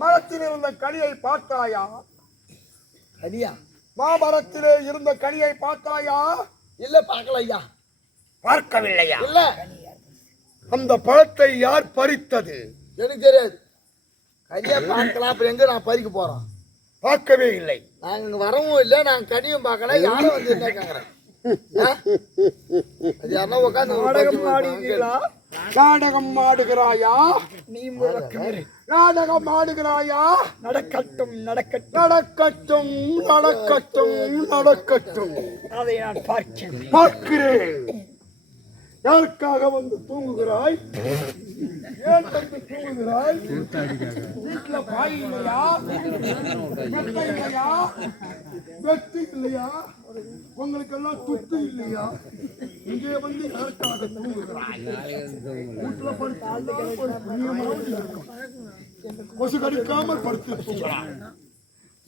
மரத்தில் இருந்த கனியை பார்த்தாயா? கனியா? மாமரத்திலே இருந்த கனியை பார்த்தாயா? இல்ல, பார்க்கல ஐயா. பார்க்கவில்லையா? இல்ல. அந்த பழத்தை யார் பறித்தது? எனக்கு தெரியாது. கனியா பார்க்கலாம், அப்புறம் எங்க நான் பறிக்க போறோம்? பார்க்கவே இல்லை. நாங்க இங்க வரவும் இல்லை, நாங்க கனியும் பார்க்கல. யாரும் வந்து என்ன கேக்குறேன்? அது யாரா உட்காந்து நாடகம் ஆடுகிறீங்களா? நாடகம் ஆடுகிறாயா? நீ நாடகம் ஆடுகிறாயா? நடக்கட்டும், நடக்கட்டும், நடக்கட்டும், நடக்கட்டும், நடக்கட்டும். அதை நான் பார்க்கிறேன். யாருக்காக வந்து தூங்குகிறாய்? ஏன் வந்து தூங்குகிறாய்? வீட்டுல பாய் இல்லையா? மெத்தை இல்லையா? வெத்து இல்லையா? உங்களுக்கு எல்லாம் துத்து இல்லையா? இங்கே வந்து யாருக்காக தூங்குகிறாய்? வீட்டுல கொசு கடிக்காமல் படுத்து தூங்குகிறாய்.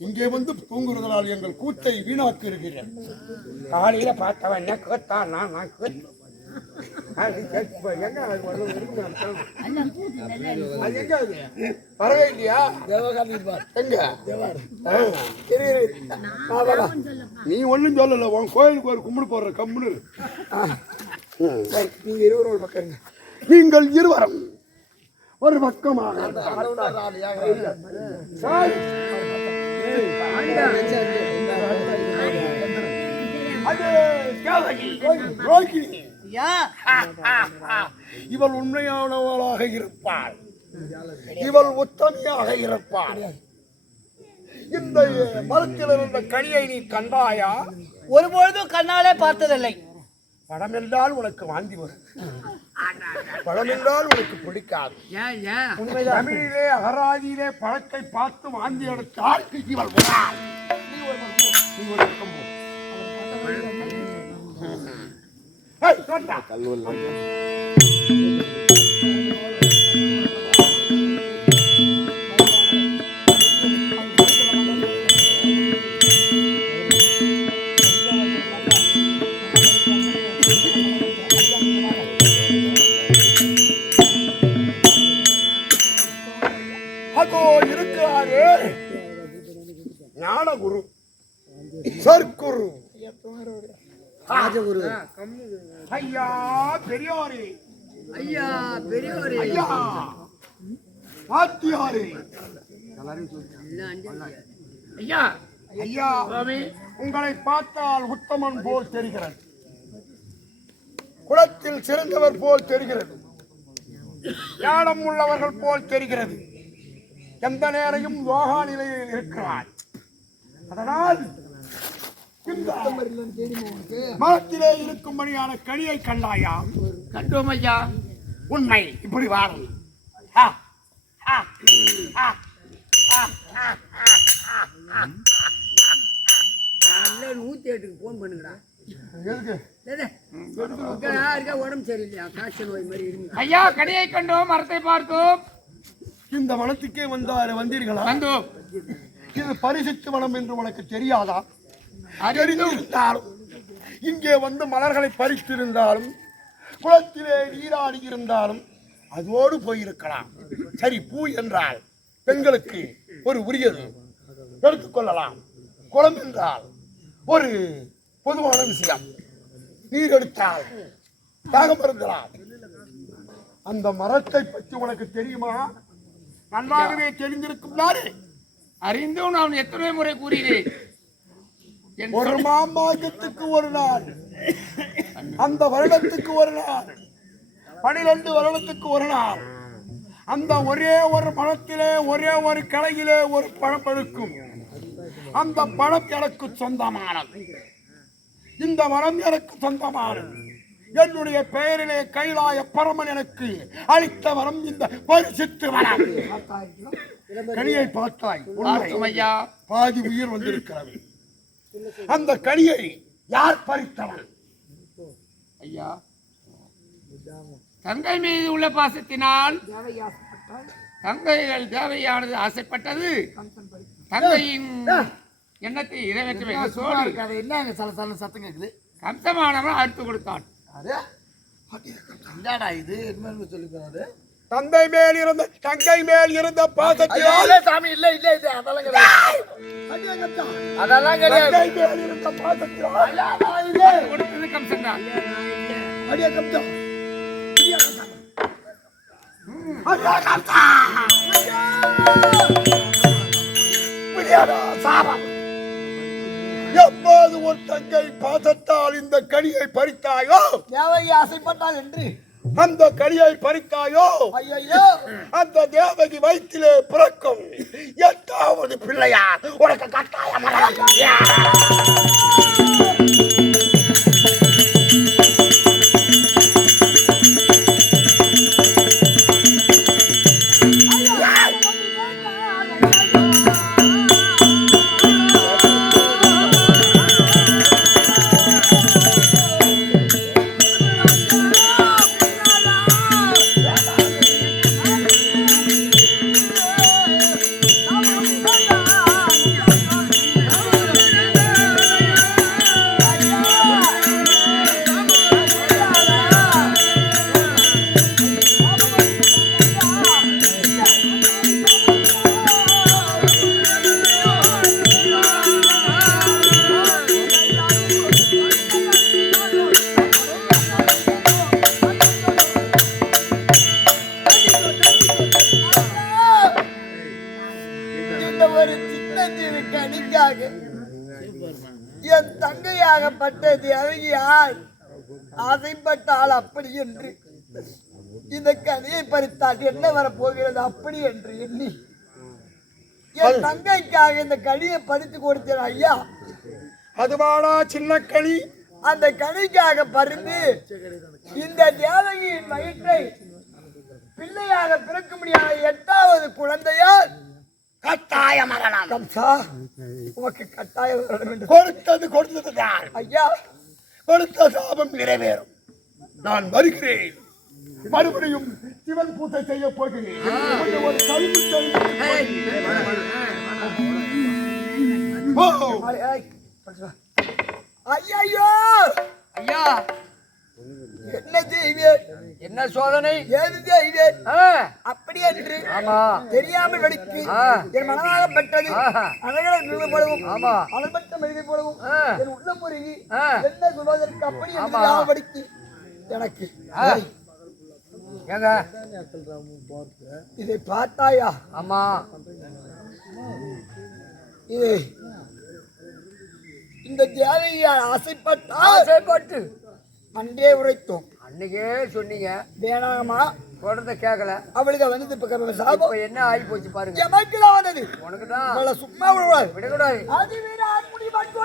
இங்கே வந்து தூங்குறதுனால் எங்கள் கூத்தை வீணாக்கு இருக்கிறேன். காலையில பார்த்தவன் என்ன கேட்டான்? நான் கேட்டேன். நீ ஒண்ணும் சொல்லல, உன் கோயிலுக்கு ஒரு கும்பிடு போடுற கம்முன்னு. நீங்க இருவரும் ஒரு பக்கம், நீங்கள் இருவரும் ஒரு பக்கமாக. இவள் உண்மையானவளாக இருப்பாள். இவள் உத்தமையாக இருப்பாள். இந்த மரத்தில் இருந்த கனியை நீ கண்டாயா? ஒருபொழுதும் கண்ணாலே பார்த்ததில்லை. பழம் என்றால் உனக்கு வாந்தி வரும். பழம் என்றால் உனக்கு பிடிக்காது. தமிழிலே அகராதியிலே பழத்தை பார்த்து வாந்தி எடுத்தால் இவள் நீ ஒரு பக்கம் போ. அதோ இருக்கிறாரே ஞானகுரு, சர்க்குரு, ராஜகுரு, ஐயா பெரியோரே, ஐயா பெரியோரே, ஐயா வாத்தியாரே, ஐயா ஐயா உங்களை பார்த்தால் உத்தமன் போல் தெரிகிறது. குலத்தில் சிறந்தவர் போல் தெரிகிறது. ஞானம் உள்ளவர்கள் போல் தெரிகிறது. எந்த நேரையும் யோகா நிலையில் இருக்கிறார். அதனால் மரத்திலே இருக்கும்படியான கனியை கண்டாயா? கண்டோம் ஐயா. உண்மை. இப்படி வாரும். காலைல 108க்கு போன் பண்ணுங்கடா. உடம்பு சரியில்லையா? காய்ச்சல் நோய் மாதிரி இருக்கு. ஐயா கனியை கண்டோம், மரத்தை பார்த்தோம். இந்த வனத்துக்கே வந்தீர்களா? கண்டோம். இது பரிசுத்த வனம் என்று உனக்கு தெரியாதா? தெரிந்திருந்தாலும் இங்கே வந்து மலர்களை பறித்திருந்தாலும் குளத்திலே நீராடி இருந்தாலும் அதோடு போயிருக்கலாம். சரி, பூ என்றால் பெண்களுக்கு ஒரு உரியது, எடுத்துக்கொள்ளலாம். குளம் என்றால் ஒரு பொதுவான விஷயம். நீர் எடுத்தால் தாகம் இருந்தலாம். அந்த மரத்தை பற்றி உனக்கு தெரியுமா? நன்றாகவே தெரிந்திருக்கும் தானே? அறிந்தும் நான் எத்தனை முறை கூறினேன். ஒரு மாமாங்கத்துக்கு ஒரு நாள், அந்த வருடத்துக்கு ஒரு நாள், 12 வருடத்துக்கு ஒரு நாள், அந்த ஒரே ஒரு மரத்திலே ஒரே ஒரு கிளையிலே ஒரு பழம் பழுக்கும். அந்த பழம் எனக்கு சொந்தமானது. இந்த வரம் எனக்கு சொந்தமானது. என்னுடைய பெயரிலே கைலாய பரமன் எனக்கு அளித்த வரம் இந்த பரிசுத்து வரம். கனியை பார்த்தாய், ஐயா பாதி உயிர் வந்திருக்கிறது. அந்த கனியை யார் பறித்தவன்? ஐயா, தங்கை மீது உள்ள பாசத்தினால் தங்கைகள் தேவையானது ஆசைப்பட்டது. தங்கையின் எண்ணத்தை நிறைவேற்ற என்னங்க சல சத்தம் கேக்குது? கம்சமானவன் அறுத்து கொடுத்தான். என்னடா இது என்ன சொல்லிக்கிறாரு? தந்தை மேல் இருந்த தங்கை மேல் இருந்த பாசத்தினால் சாமி இல்ல இல்ல இது அதெல்லாம் கிடையாது. அதெல்லாம் கிடையாது. தங்கை மேல் இருந்த பாசத்தினால் கொடுத்தது கம்சன் தான். அடியே கம்சா, சாபம். எப்போது ஒரு தங்கை பாசத்தால் இந்த கனியை பறித்தாயோ, தேவகி ஆசைப்பட்டாள் என்று அந்த கனியை பறித்தாயோ, ஐயோ அந்த தேவகி வயிற்றிலே பிறக்கும் 8வது பிள்ளையார் உனக்கு கட்டாயம். என் தங்கையாகப்பட்டது அழகியார் ஆசைப்பட்டால் அப்படி என்று இந்த கதையை பறித்தால் என்ன வரப்போகிறது அப்படி என்று எண்ணி என் தங்கைக்காக இந்த கனியை பறித்து கொடுத்தேன் ஐயா. அதுவாடா சின்ன கனி? அந்த கனிக்காக பறிந்து இந்த தேவகியின் வயிற்றை பிள்ளையாக பிறக்க முடியாத 8வது குழந்தையால் கட்டாயம் மரணம். கம்சா, உனக்கு கட்டாயம் கொடுத்தது தான் ஐயா. கொடுத்த சாபம் நிறைவேறும். நான் வருகிறேன். மறுபடியும் சிவன் பூஜை செய்ய போகிறேன். ஒரு ஐயோ ஐயா, என்ன செய்வேன்? என்ன சோதனை? ஏது செய்வேன்? அப்படி என்று தெரியாமல் வெடிக்கு என் மனமாகப்பட்டது அழகாக போலவும் அழல்பட்ட மெழுகை போலவும் என் உள்ள முருகி என்ன சொல்வதற்கு அப்படி என்று படிக்கு எனக்கு இதை பார்த்தாயா? ஆமா, இது இந்த தேவையால் ஆசைப்பட்டு அன்றே உரைத்தோம். அன்னைக்கே சொன்னீங்க வேணாமா? தொடர்ந்து கேட்கல. அவளுக்கு வந்து இப்ப என்ன ஆகி போச்சு பாருங்க. எமக்கு தான் வந்தது. உனக்கு தான் சும்மா விடக்கூடாது, விடக்கூடாது. அது வீணா முடி மட்டும்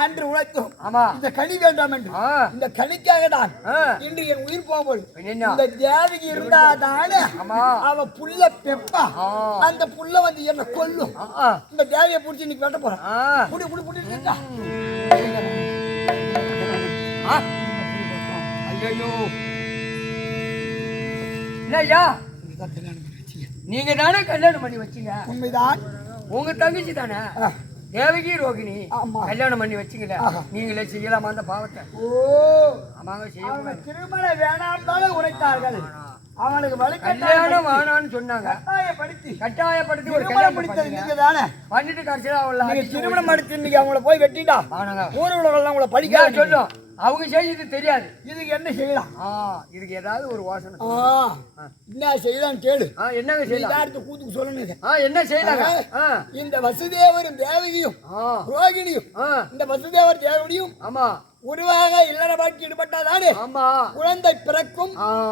அன்று உழைத்தோம். இந்த கனி வேண்டாம் என்று இந்த கனிக்காக தான் இன்று என் உயிர் போகும்போது இந்த தேவகி இருந்தாதான அவ புள்ள பெப்பா, அந்த புள்ள வந்து என்ன கொல்லும். இந்த தேவியை புடிச்சு இன்னைக்கு வெட்ட போறான். புடி புடி புடி ஐயோ, இல்லையா? நீங்க தானே கல்யாணம் பண்ணி வச்சீங்க? உண்மைதான். உங்க தங்கச்சி தானே? தேவகி ரோகிணி ஆமா. கல்யாணம் பண்ணி வச்சுக்கல நீங்களே செய்யலாமா அந்த பாவத்தை? ஓ ஆமாங்க அவங்க செய்யக்கூடாது. திருமணம் வேணாம்னாலும் உரைத்தார்கள். அவனுக்கு கல்யாணம் வேணான்னு சொன்னாங்க. கட்டாயப்படுத்தி ஒரு கல்யாணம் முடித்தது நீங்க தானே பண்ணிட்டு கடைசியில அவள திருமணம் எடுத்து இன்னைக்கு அவங்கள போய் வெட்டிட்டா ஊர் உலகம் உங்களை படிக்க சொல்லும். அவங்க செய்யறது தெரியாது. இதுக்கு என்ன செய்யலாம்? இதுக்கு ஏதாவது ஒரு வாசனை என்ன செய்யலாம் கேளு. என்னங்க செய்யலாம்? கூத்துக்கு சொல்லணுங்க. என்ன செய்யலாங்க? இந்த வசுதேவரும் தேவகியும் ரோகிணியும் இந்த வசுதேவர் தேவகியும் ஆமா உருவாக இல்லற பாக்கி ஈடுபட்டாதானே ஆமா குழந்தை பிறக்கும்.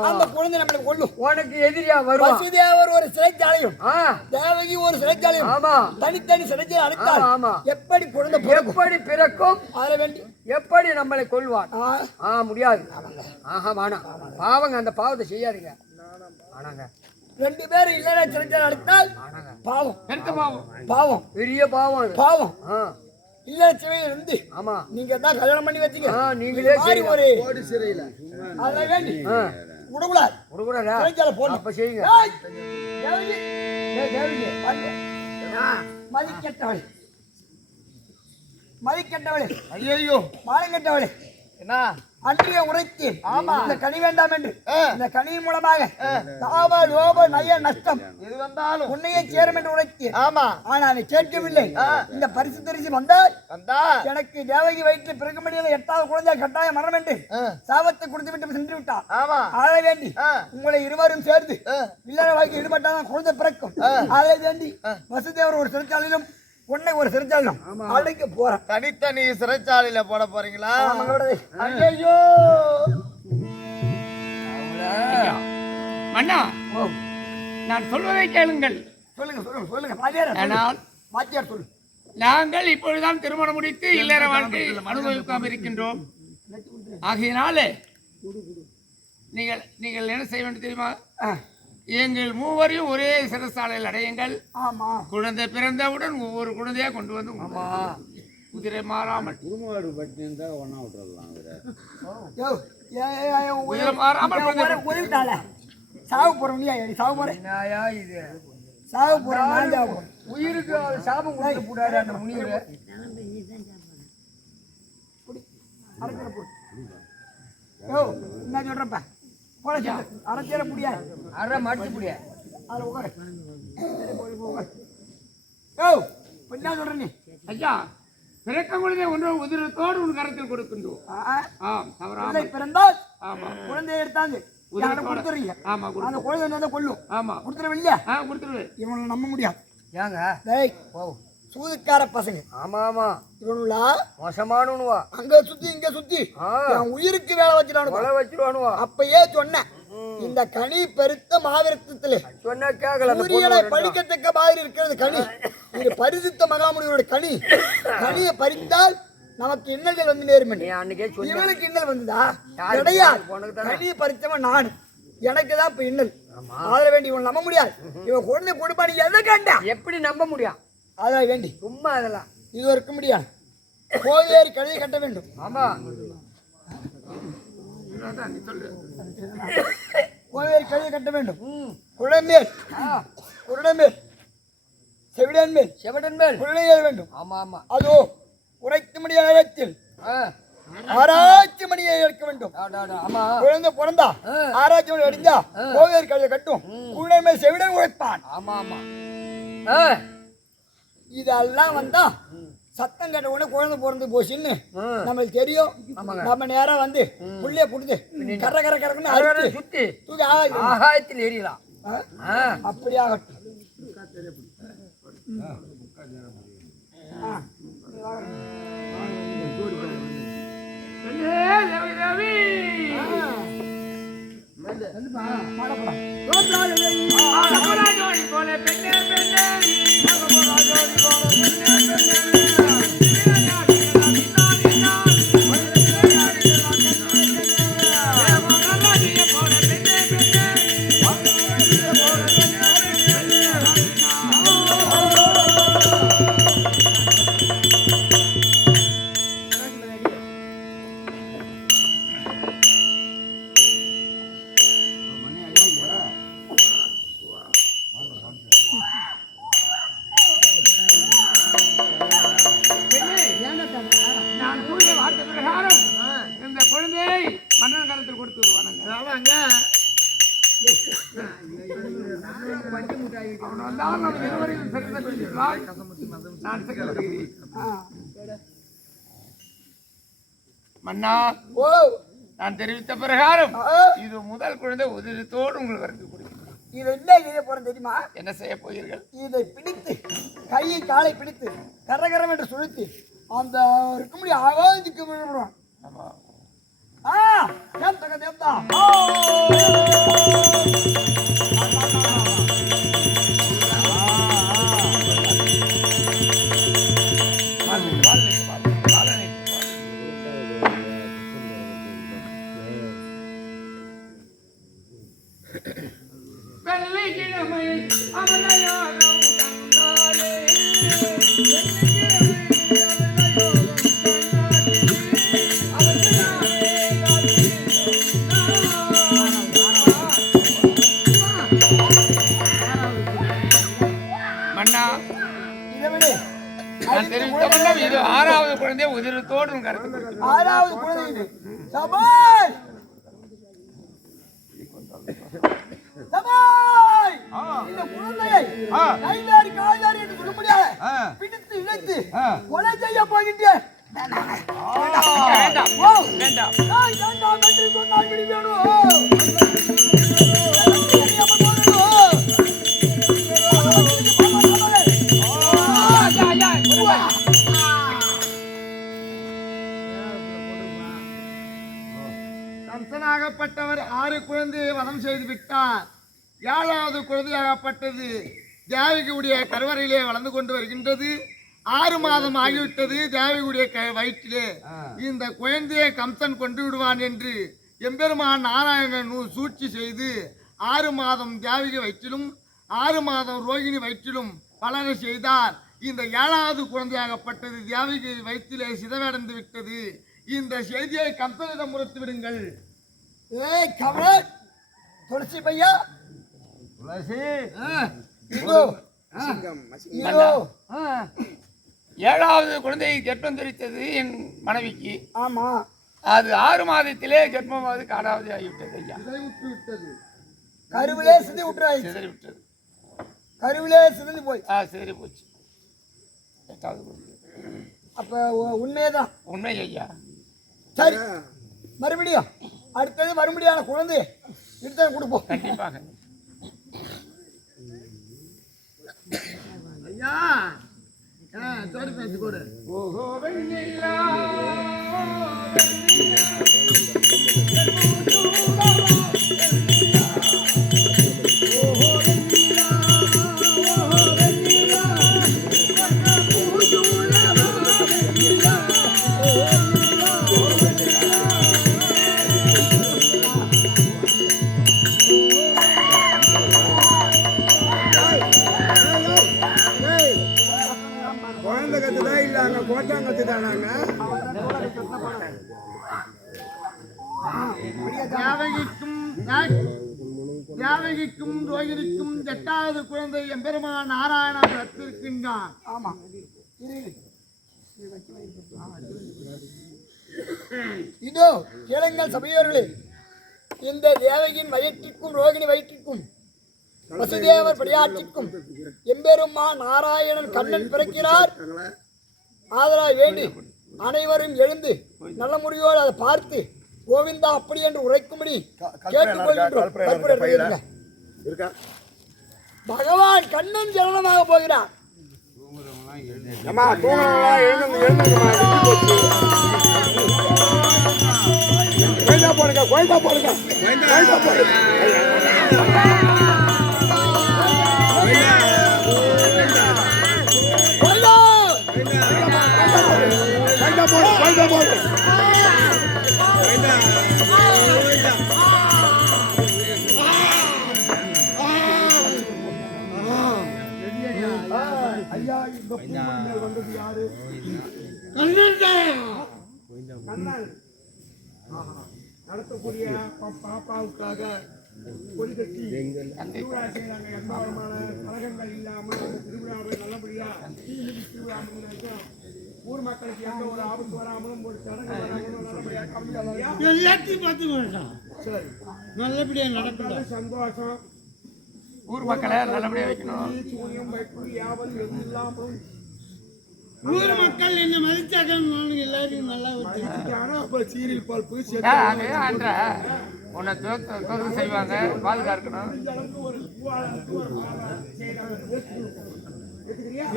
அந்த குழந்தை நம்மளை கொள்ளும். உனக்கு எதிரியா வரும். வசுதேவர் ஒரு சிறைச்சாலையும் தேவகி ஒரு சிறைச்சாலையும் ஆமா தனித்தனி சிறைச்சாலை அடைத்தால் ஆமா எப்படி குழந்தை எப்படி பிறக்கும்? ஆற வேண்டி எப்படி நம்மளை கொள்வான்? முடியாது. வேணாம் பாவங்க. அந்த பாவத்தை செய்யாதீங்க. ஆனாங்க 2 பேரும் இல்லற சிறைச்சாலை அடைத்தால் பாவம். பாவம் பெரிய பாவம். பாவம் இல்ல சிறையில இருந்து ஆமா நீங்க தான் கல்யாணம் பண்ணி வச்சீங்க. நீங்களே ஒரு கோடி சிறையில அத வேண்டி உடக்கூடாது. சிறைச்சாலை போடணும். அப்ப செய்யுங்க. மதிக்கெட்டவளே மதிக்கெட்டவளே ஐயோ மானங்கெட்டவளே என்ன அன்றைய உரைத்தேன். ஆமா இந்த கனி வேண்டாம் என்று இந்த கனியின் மூலமாக தாப லோப நய நஷ்டம் எது வந்தாலும் உன்னையே சேரும் என்று உரைத்தேன். ஆமா ஆனா அதை கேட்கவில்லை. இந்த பரிசு தரிசி வந்தால் எனக்கு தேவகி வயிற்று பிறக்கும்படியில் 8வது குழந்தை கட்டாயம் மரணம் என்று சாபத்தை கொடுத்து விட்டு சென்று விட்டார். ஆமா ஆள வேண்டி உங்களை இருவரும் சேர்ந்து இல்லற வாழ்க்கை ஈடுபட்டாதான் குழந்தை பிறக்கும். ஆள வேண்டி வசுதேவர் ஒரு சிறைச்சாலையிலும் உன்னை ஒரு சிறைச்சாலும் அழைக்க போறேன். தனித்தனி சிறைச்சாலையில போட போறீங்களா? ஐயோ மன்னா நான் சொல்வதை கேளுங்கள். சொல்லுங்க சொல்லுங்க சொல்லுங்க வாத்தியார் சொல்லு. நாங்கள் இப்பொழுதுதான் திருமணம் முடித்து இல்லற வாழ்க்கை அனுபவிக்காம இருக்கின்றோம். ஆகையினாலே நீங்கள் நீங்கள் என்ன செய்ய வேண்டும் தெரியுமா? எங்கள் மூவரையும் ஒரே சிறைச்சாலையில் அடையுங்கள். ஆமா குழந்தை பிறந்தவுடன் ஒவ்வொரு குழந்தையா கொண்டு வந்து குதிரை மாறாமல் குதிரை மாறாமல் சாவு போறோம். சாவு போறேன் இது சாவு போறேன். உயிருக்கு சாபம் கொடுத்து போடாரு அந்த முனிவர். என்ன சொல்றப்ப போல அரைச்சேர முடியாது. அரை மாட்டு முடியாது. அதுல உட்காரு. என்ன சொல்ற நீ? ஐயா பிறக்க குழந்தை ஒன்று உதிரத்தோடு உன் கரத்தில் கொடுக்கின்றோம். பிறந்தால் குழந்தைய எடுத்தாங்க கொடுத்துறீங்க. ஆமா அந்த குழந்தை கொள்ளும். ஆமா கொடுத்துருவில்லையா? கொடுத்துருவேன். இவனை நம்ப முடியாது. ஏங்க சூதுக்கார பசங்க. ஆமா ஆமா இவனுலா மோசமானுவா. அங்க சுத்தி இங்க சுத்தி என் உயிருக்கு வேலை வச்சிருவானுவா. அப்பயே சொன்னேன் இந்த கனி பெருத்த மாவிரத்தத்துல சொன்ன கேட்கல. சூரியனை பழிக்கத்தக்க மாதிரி இருக்கிறது கனி. இது பரிசுத்த மகாமுனிவரோட கனி. கனியை பறித்தால் நமக்கு இன்னல்கள் வந்து நேரும். இவனுக்கு இன்னல் வந்துதா? கிடையாது. கனியை பறித்தவன் நான். எனக்கு தான் இப்ப இன்னல். ஆதர வேண்டி இவன் நம்ப முடியாது. இவன் குழந்தை கொடுப்பானு எதை கண்டா எப்படி நம்ப முடியும்? அத வேண்டி சும்மா அதெல்லாம் இது இருக்க முடியாது. கோயிலேறி கழுதை கட்ட வேண்டும். ஆமா கோயிலேறி கழுதை கட்ட வேண்டும். குழம்பேல் குருடம்பேல் செவிடன் மேல் செவிடன் மேல் குருடையேற வேண்டும். ஆமா ஆமா அதோ உரைத்து முடிய நேரத்தில் ஆராய்ச்சி மணியை எடுக்க வேண்டும். குழந்தை பிறந்தா ஆராய்ச்சி மணி அடிஞ்சா கோவில் கழுதை கட்டும். குருடை மேல் செவிடன் உழைப்பான். ஆமா ஆமா இதெல்லாம் வந்தா சத்தம் கேட்ட உடனே குழந்தை பிறந்து போச்சுன்னு நம்மளுக்கு தெரியும். நம்ம நேரா வந்து புள்ளைய கொடுத்து கர கர கரக்குன்னு சுத்தி தூக்கி ஆகாயத்தில் ஏறிடலாம். அப்படி ஆகட்டும். அங்க அவன் வந்தால் நம்ம இருவரையும் சிறந்த குறிப்பிடலாம். நான் சிறந்த வருகிறேன். மன்னா, நான் தெரிவித்த பிரகாரம் இது முதல் குழந்தை உதிரத்தோடு உங்களுக்கு வரது கொடுக்கும். இது என்ன செய்ய போறேன் தெரியுமா? என்ன செய்ய போகிறீர்கள்? இதை பிடித்து கையை காலை பிடித்து கரகரம் என்று சுழித்து அந்த இருக்க முடியும் ஆகாதுக்கு விழுறோம். தேவதா வெள்ளிக்கிழமை அவரையாரும் கண்டாலே மன்னா, இதை விடு. நான் தெரிவித்த இது 6வது குழந்தை உதிரத்தோடு கருத்து. 6வது குழந்தை இது. சபாய் சபாய் இந்த குழந்தையை கைதாரி காதாரி என்று சொல்ல முடியாது. பிடித்து இழுத்து கொலை செய்ய போகின்றேன். வேண்டாம் வேண்டாம் வேண்டாம் என்று சொன்னால் விடி வேணும். கம்சனாகப்பட்டவர் 6 குழந்தையை வதம் செய்து விட்டார். 7வது குழந்தையாகப்பட்டது தேவகியுடைய கருவறையிலே வளர்ந்து கொண்டு வருகின்றது. 6 மாதம் ஆகிவிட்டது தேவகியுடைய வயிற்றிலே. இந்த குழந்தையை கம்சன் கொண்டு விடுவான் என்று எம்பெருமான் நாராயணன் சூழ்ச்சி செய்து 6 மாதம் தேவகி வயிற்றிலும் 6 மாதம் ரோகிணி வயிற்றிலும் வளர செய்தார். இந்த 7வது குழந்தையாகப்பட்டது தேவகி வயிற்றிலே சிதவடைந்து விட்டது. இந்த செய்தியை கம்சனிடம் முறைத்து விடுங்கள். ஏய் கமலன் துளசி பையா துளசி இதோ இதோ 7வது குழந்தையை கர்ப்பம் தெரித்தது என் மனைவிக்கு. ஆமா அது 6 மாதத்திலே கர்ப்பமாவது காலாவதி ஆகிவிட்டது ஐயா. கருவிலே சிந்தி விட்டுறாய். சிதறி விட்டது. கருவிலே சிந்தி போய் சிதறி போச்சு. 8வது குழந்தை. அப்ப உண்மையேதான். உண்மை ஐயா. சரி மறுபடியும் அடுத்தது மறுபடியான குழந்தை எடுத்து கொடுப்போம். கண்டிப்பாக ஐயா தோடி பேசி கொடு. ஓஹோ வெண்ணிலா குழந்தை கத்துதான் இல்லாங்க கோட்டாங்கத்து தானாங்க. தேவகிக்கும் ரோகிணிக்கும் 8வது குழந்தை எம்பெருமான் நாராயணன் ரத்திருக்கின்றான். ஆமா இதோ கேளுங்கள் சபையோர்களே. இந்த தேவகியின் வயிற்றிற்கும் ரோகிணி வயிற்றிற்கும் வசுதேவர் படியாற்றிற்கும் எம்பெருமான் நாராயணன் கண்ணன் பிறக்கிறார். ஆதலால் வேண்டி அனைவரும் எழுந்து நல்ல முறையோடு அதை பார்த்து கோவிந்தா அப்படி என்று உரைக்கும்படி கேட்டுக்கொள்கின்றோம். பகவான் கண்ணன் ஜனனமாக போகிறார். ஐயா இந்த பூமணி மேல் வந்தது யாரு? நடத்தக்கூடிய பாப்பாவுக்காக கொடி கட்டி திருவிழா செய்யறாங்க. எந்த விதமான கலகங்கள் இல்லாமல் அந்த திருவிழாவை நல்லபடியா திருவிழா ஊர் மக்களுக்கு எந்த ஒரு ஆபத்து வராமலும் ஒரு சடங்கு வராமலும் நல்லபடியா கம்மியா எல்லாத்தையும் பார்த்து வேண்டாம். சரி நல்லபடியா நடக்கணும். சந்தோஷம் ஊர் மக்களை நல்லபடியா வைக்கணும். சூனியம் வைப்பு யாவது எதுவும் இல்லாமலும் ஊர் மக்கள் என்ன மதிச்சாக்க நானும் எல்லாரையும் நல்லா வச்சிருக்கேன். அப்ப சீரியல் பால் போய் அது அன்ற உன்னை தோற்று செய்வாங்க, பாதுகாக்கணும்.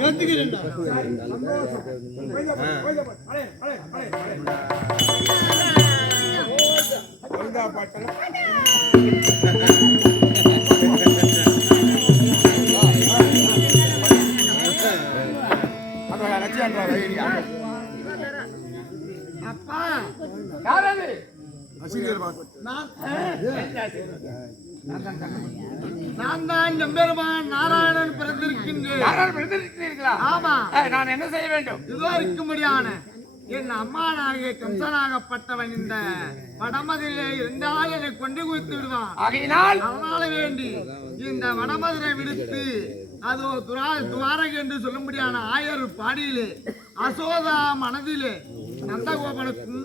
ஏத்துக்கிறேன்டா. அப்பா யாரது? நான் தான் எம்பெருமான் நாராயணன் பிறந்திருக்கின்றேன். ஆமா, நான் என்ன செய்ய வேண்டும்? இதோ இருக்கும்படியான என் அம்மானாகிய கம்சனாகப்பட்டவன் இந்த வடமதிலே இருந்தால் என்னை கொண்டு குவித்து விடுவான். ஆகையினால் அதனால வேண்டி இந்த வடமதுரை விடுத்து அதோ துவாரகை என்று சொல்லும்படியான ஆயர் பாடியிலே அசோதா மனதிலே நந்தகோபனுக்கும்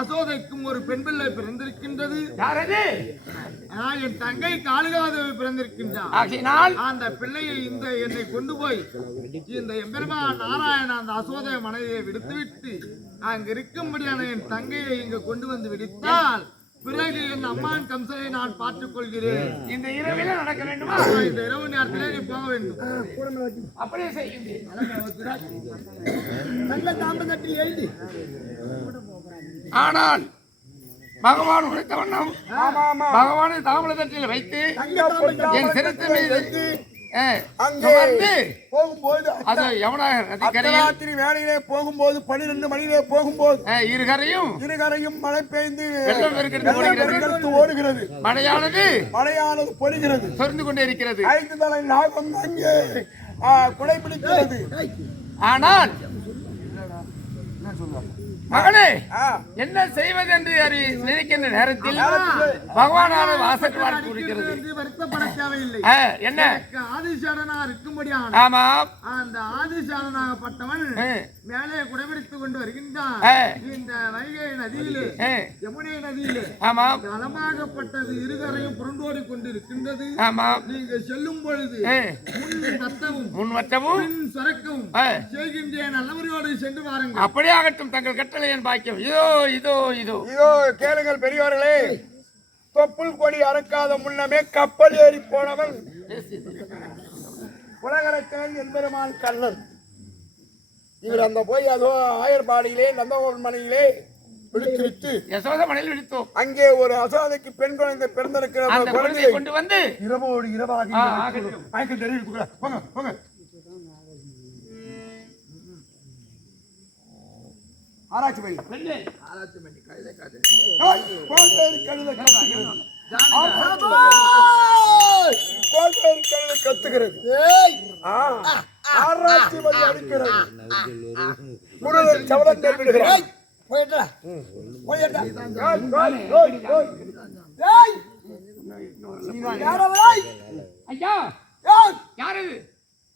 அசோதைக்கும் ஒரு பெண் பிள்ளை பிறந்திருக்கின்றது. என் தங்கை காளிகாதேவி பிறந்திருக்கின்றார். ஆகையினால் அந்த பிள்ளையை இந்த என்னை கொண்டு போய் இந்த எம்பெருமான் நாராயண அந்த அசோதை மனைவியை விடுத்துவிட்டு அங்க இருக்கும்படியான என் தங்கையை இங்க கொண்டு வந்து விடுத்தால் பிறகு என் அம்மான் கம்சனை நான் பார்த்துக் கொள்கிறேன். இந்த இரவில் நடக்க வேண்டுமா? இந்த இரவு நேரத்திலே நீ போக வேண்டும். அப்படியே செய்யுங்கள். ஆனால் பகவான் உழைத்த வண்ணம் பகவானை தாமரை தட்டில் வைத்து என் சிரத்தை மீது போகும்போது அது யமுனாக ராத்திரி வேலையிலே போகும்போது 12 மணியிலே போகும்போது இருகரையும் மழை பெய்ந்து வெள்ளம் பெருக்கெடுத்து ஓடுகிறது. மழையானது பொழிகிறது, சொரிந்து கொண்டே இருக்கிறது. 5 தலை நாகம் அங்கே குடைபிடிக்கிறது. ஆனால் மகனே, என்ன செய்வது என்று நினைக்கின்ற நேரத்தில் பகவானான வாசல் பார்த்து கொடுக்கிறது. வருத்தப்பட தேவையில்லை. என்ன ஆதிசேடனா இருக்கும்படியான ஆமாம் அந்த ஆதிசேடனாகப்பட்டவன் மேலே குடைபிடித்துக் கொண்டு வருகின்றான். இந்த வைகை நதியிலே யமுனை நதியிலே ஆமாம் நலமாகப்பட்டது இருகரையும் புரண்டோடி கொண்டு இருக்கின்றது. ஆமாம் நீங்கள் செல்லும் பொழுது முன் வட்டமும் பின் சொரக்கவும் செய்கின்ற நல்லவரோடு சென்று வாருங்கள். அப்படியே ஆகட்டும், தங்கள் கட்டளை என் பாக்கியம். இதோ இதோ இதோ இதோ கேளுங்கள் பெரியவர்களே. தொப்புள் கொடி அறக்காத முன்னமே கப்பல் ஏறி போனவன் உலகரக்கன் எம்பெருமான் கண்ணன். இவர் அந்த போய் அதோ ஆயர்பாடியிலே நந்தகோபன் மனையிலே விடுத்து யசோத மனையில் விடுத்தோம். அங்கே ஒரு அசோதைக்கு பெண் குழந்தை பிறந்திருக்கிற குழந்தையை கொண்டு வந்து இரவோடு இரவாக ஆராய்ச்சி பண்ணி கத்துகிறது. ஆராய்ச்சி பண்ணி அடிக்கிறது. முருகன் சவரம் தெரிவிடுகிறார். ஐயா யாரு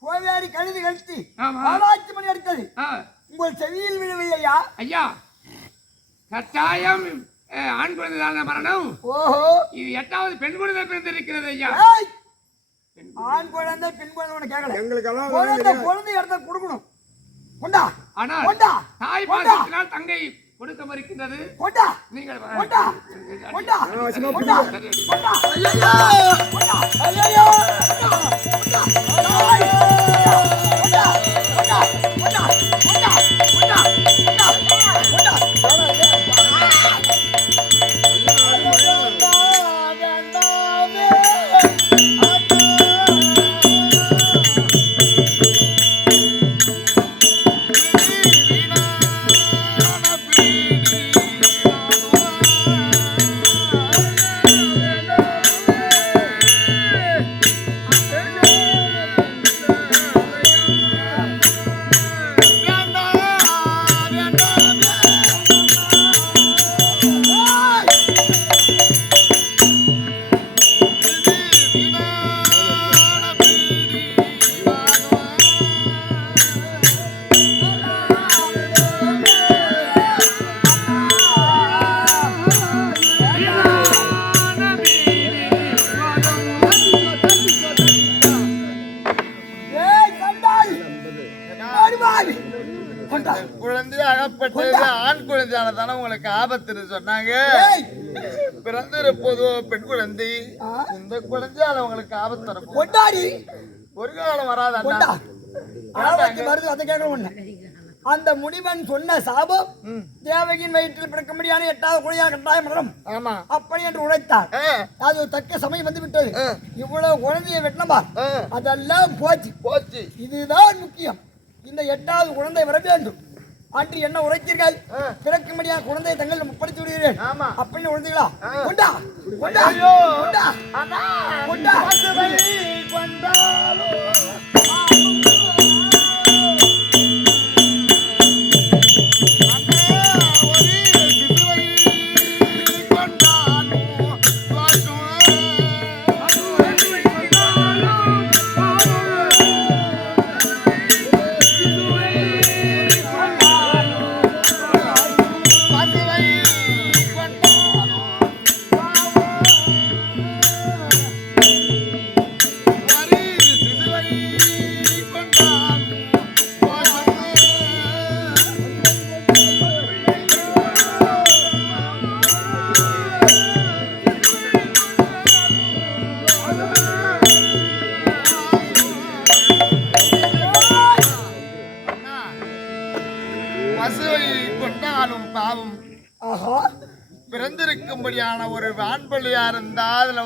கோவேரி கழுதி கழுத்தி ஆராய்ச்சி பண்ணி அடித்தது உங்கள் செவியில் விழவில்லையா? ஐயா, கட்டாயம் ஆண் குழந்தைதான மரணம். ஓஹோ, இது 8வது பெண் குழந்தை பிறந்திருக்கிறது. ஐயா, ஆண் குழந்தை பெண் குழந்தை கேட்கல, எங்களுக்கு குழந்தை இடத்த கொடுக்கணும். கொண்டா. ஆனால் தாய் பாசத்தினால் தங்கை கொடுக்க மறுக்கின்றது. கொண்டா நீங்கள் கொண்டா கொண்டா கொண்டா கொண்டா. ஐயோ ஐயோ Hey! பெற்றது ஆண் குழந்தையான தானே உங்களுக்கு ஆபத்துன்னு சொன்னாங்க. பிறந்திருப்பதோ பெண் குழந்தை. இந்த குழந்தையால உங்களுக்கு ஆபத்து வரும். கொண்டாடி ஒரு காலம் வராது. வருது அதை கேட்க ஒண்ணு. அந்த முனிவன் சொன்ன சாபம் தேவகியின் வயிற்றில் பிறக்க முடியாத 8வது குழந்தையாக கட்டாயம் மரணம். ஆமா அப்படி என்று உழைத்தார். அது ஒரு தக்க சமயம் வந்து விட்டது. இவ்வளவு குழந்தையை வெட்டணுமா? அதெல்லாம் போச்சு போச்சு. இதுதான் முக்கியம். இந்த 8வது குழந்தை வர வேண்டும். அன்று என்ன உரைத்தீர்கள்? பிறக்க முடியாத குழந்தையை தங்கள் முற்படுத்தி விடுகிறேன் அப்படின்னு உழைந்தீங்களா? கொண்டா கொண்டா கொண்டா கொண்டா பிறந்திருக்கும்படியான ஒரு ஆண்பிள்ளையா இருந்தா அதுல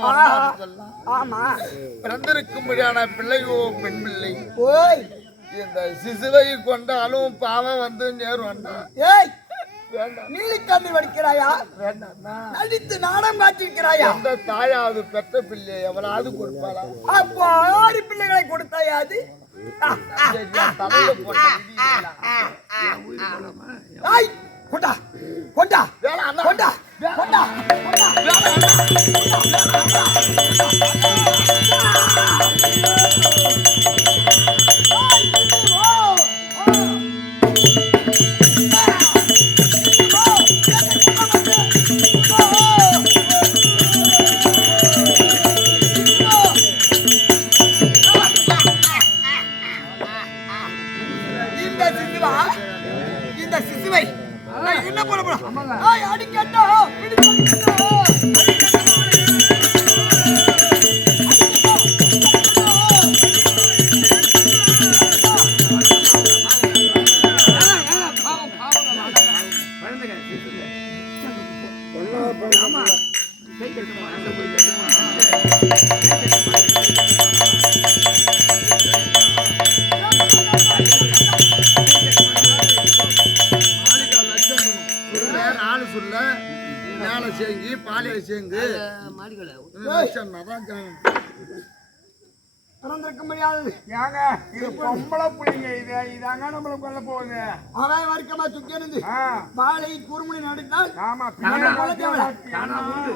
பிறந்திருக்கும்படியான பிள்ளையோ பெண் பிள்ளை இந்த சிசுவை கொண்டாலும் பாவம் வந்து நேரும். நீலிக்கண்ணி வடிக்கிறாயா? நடித்து நாடம் காட்டிருக்கிறாயா? அந்த தாயாவது பெற்ற பிள்ளை எவளாவது கொடுப்பாளா? அப்போ 6 பிள்ளைகளை கொடுத்தாயா? அது தலையில போட்ட கொண்டா கொண்டா கொண்டா கொண்டா இந்த சிசுவை என்ன போல அடிக்கட்டோ பிறந்திருக்க முடியாது. இது பொம்பளை புள்ளிங்க. இதாங்க நம்மள கொல்ல போகுது. அவன் வர்க்கமா சுக்கிருந்து வாழை குறுமுனை நடித்தால்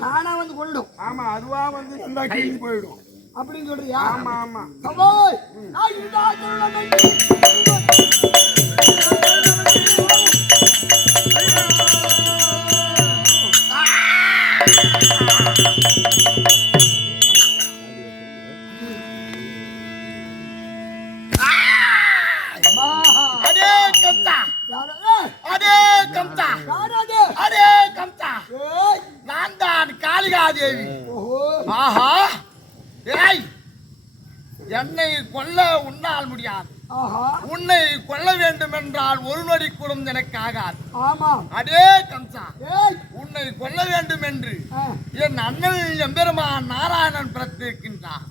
தானா வந்து கொள்ளும். ஆமா அதுவா வந்து இந்த கிழிஞ்சு போயிடும் அப்படின்னு சொல்றியா? ஆமா ஆமா. நான் தான் காளிகாதேவி. ஆஹா என்னை கொல்ல உன்னால் முடியாது. உன்னை கொல்ல வேண்டும் என்றால் ஒரு நொடி கூட எனக்கு ஆகாது. அடே கம்சா, உன்னை கொல்ல வேண்டும் என்று என் அண்ணன் எம்பெருமான் நாராயணன் பிறத்திருக்கின்றார்.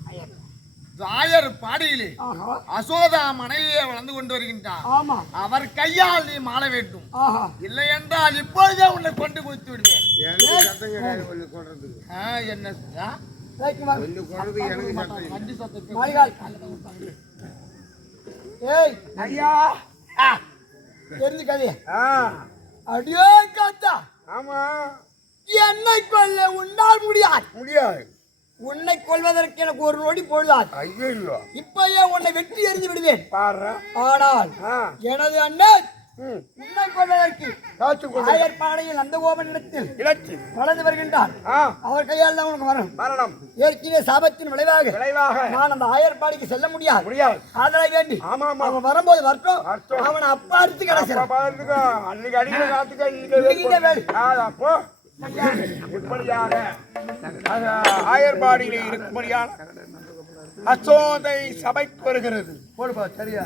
ஆயர் பாடியிலே அசோதா மனைவியே வளர்ந்து கொண்டு வருகின்றார். அவர் கையால் நீ மாள வேண்டும். இல்லை என்றால் இப்பொழுதே உன்னை கொண்டு குவித்து விடுவேன். என்ன ஐயா தெரிஞ்சுக்காதே. அடியோ காத்தா, ஆமா என்னை கொல்ல உன்னால் முடியாது. முடியாது. உன்னை கொல்வதற்கு எனக்கு ஒரு நொடி பொழுதாது. ஐயோ இப்பயே உன்னை வெற்றி எறிந்து விடுவேன். பாரு. ஆனால் எனது அண்ணன் உன்னை கொல்வதற்கு ஆயர்பாடியில் நந்தகோபனிடத்தில் இலக்கு வளர்ந்து வருகின்றான். அவர் கையால் தான் உனக்கு வரும். மரணம் ஏற்கனவே சாபத்தின் விளைவாக நான் அந்த ஆயர்பாடிக்கு செல்ல முடியாது. அதனை வேண்டி அவன் வரும்போது வரட்டும். அவனை அப்பா அடித்து கிடைச்சான். அன்னைக்கு அடிக்கிற காத்துக்கு இன்னைக்கு அப்போ இப்படியாக ஆயர்பாடியிலே இருக்கும்படியான அசோதை சபைக்கு வருகிறது. போடுப்பா சரியா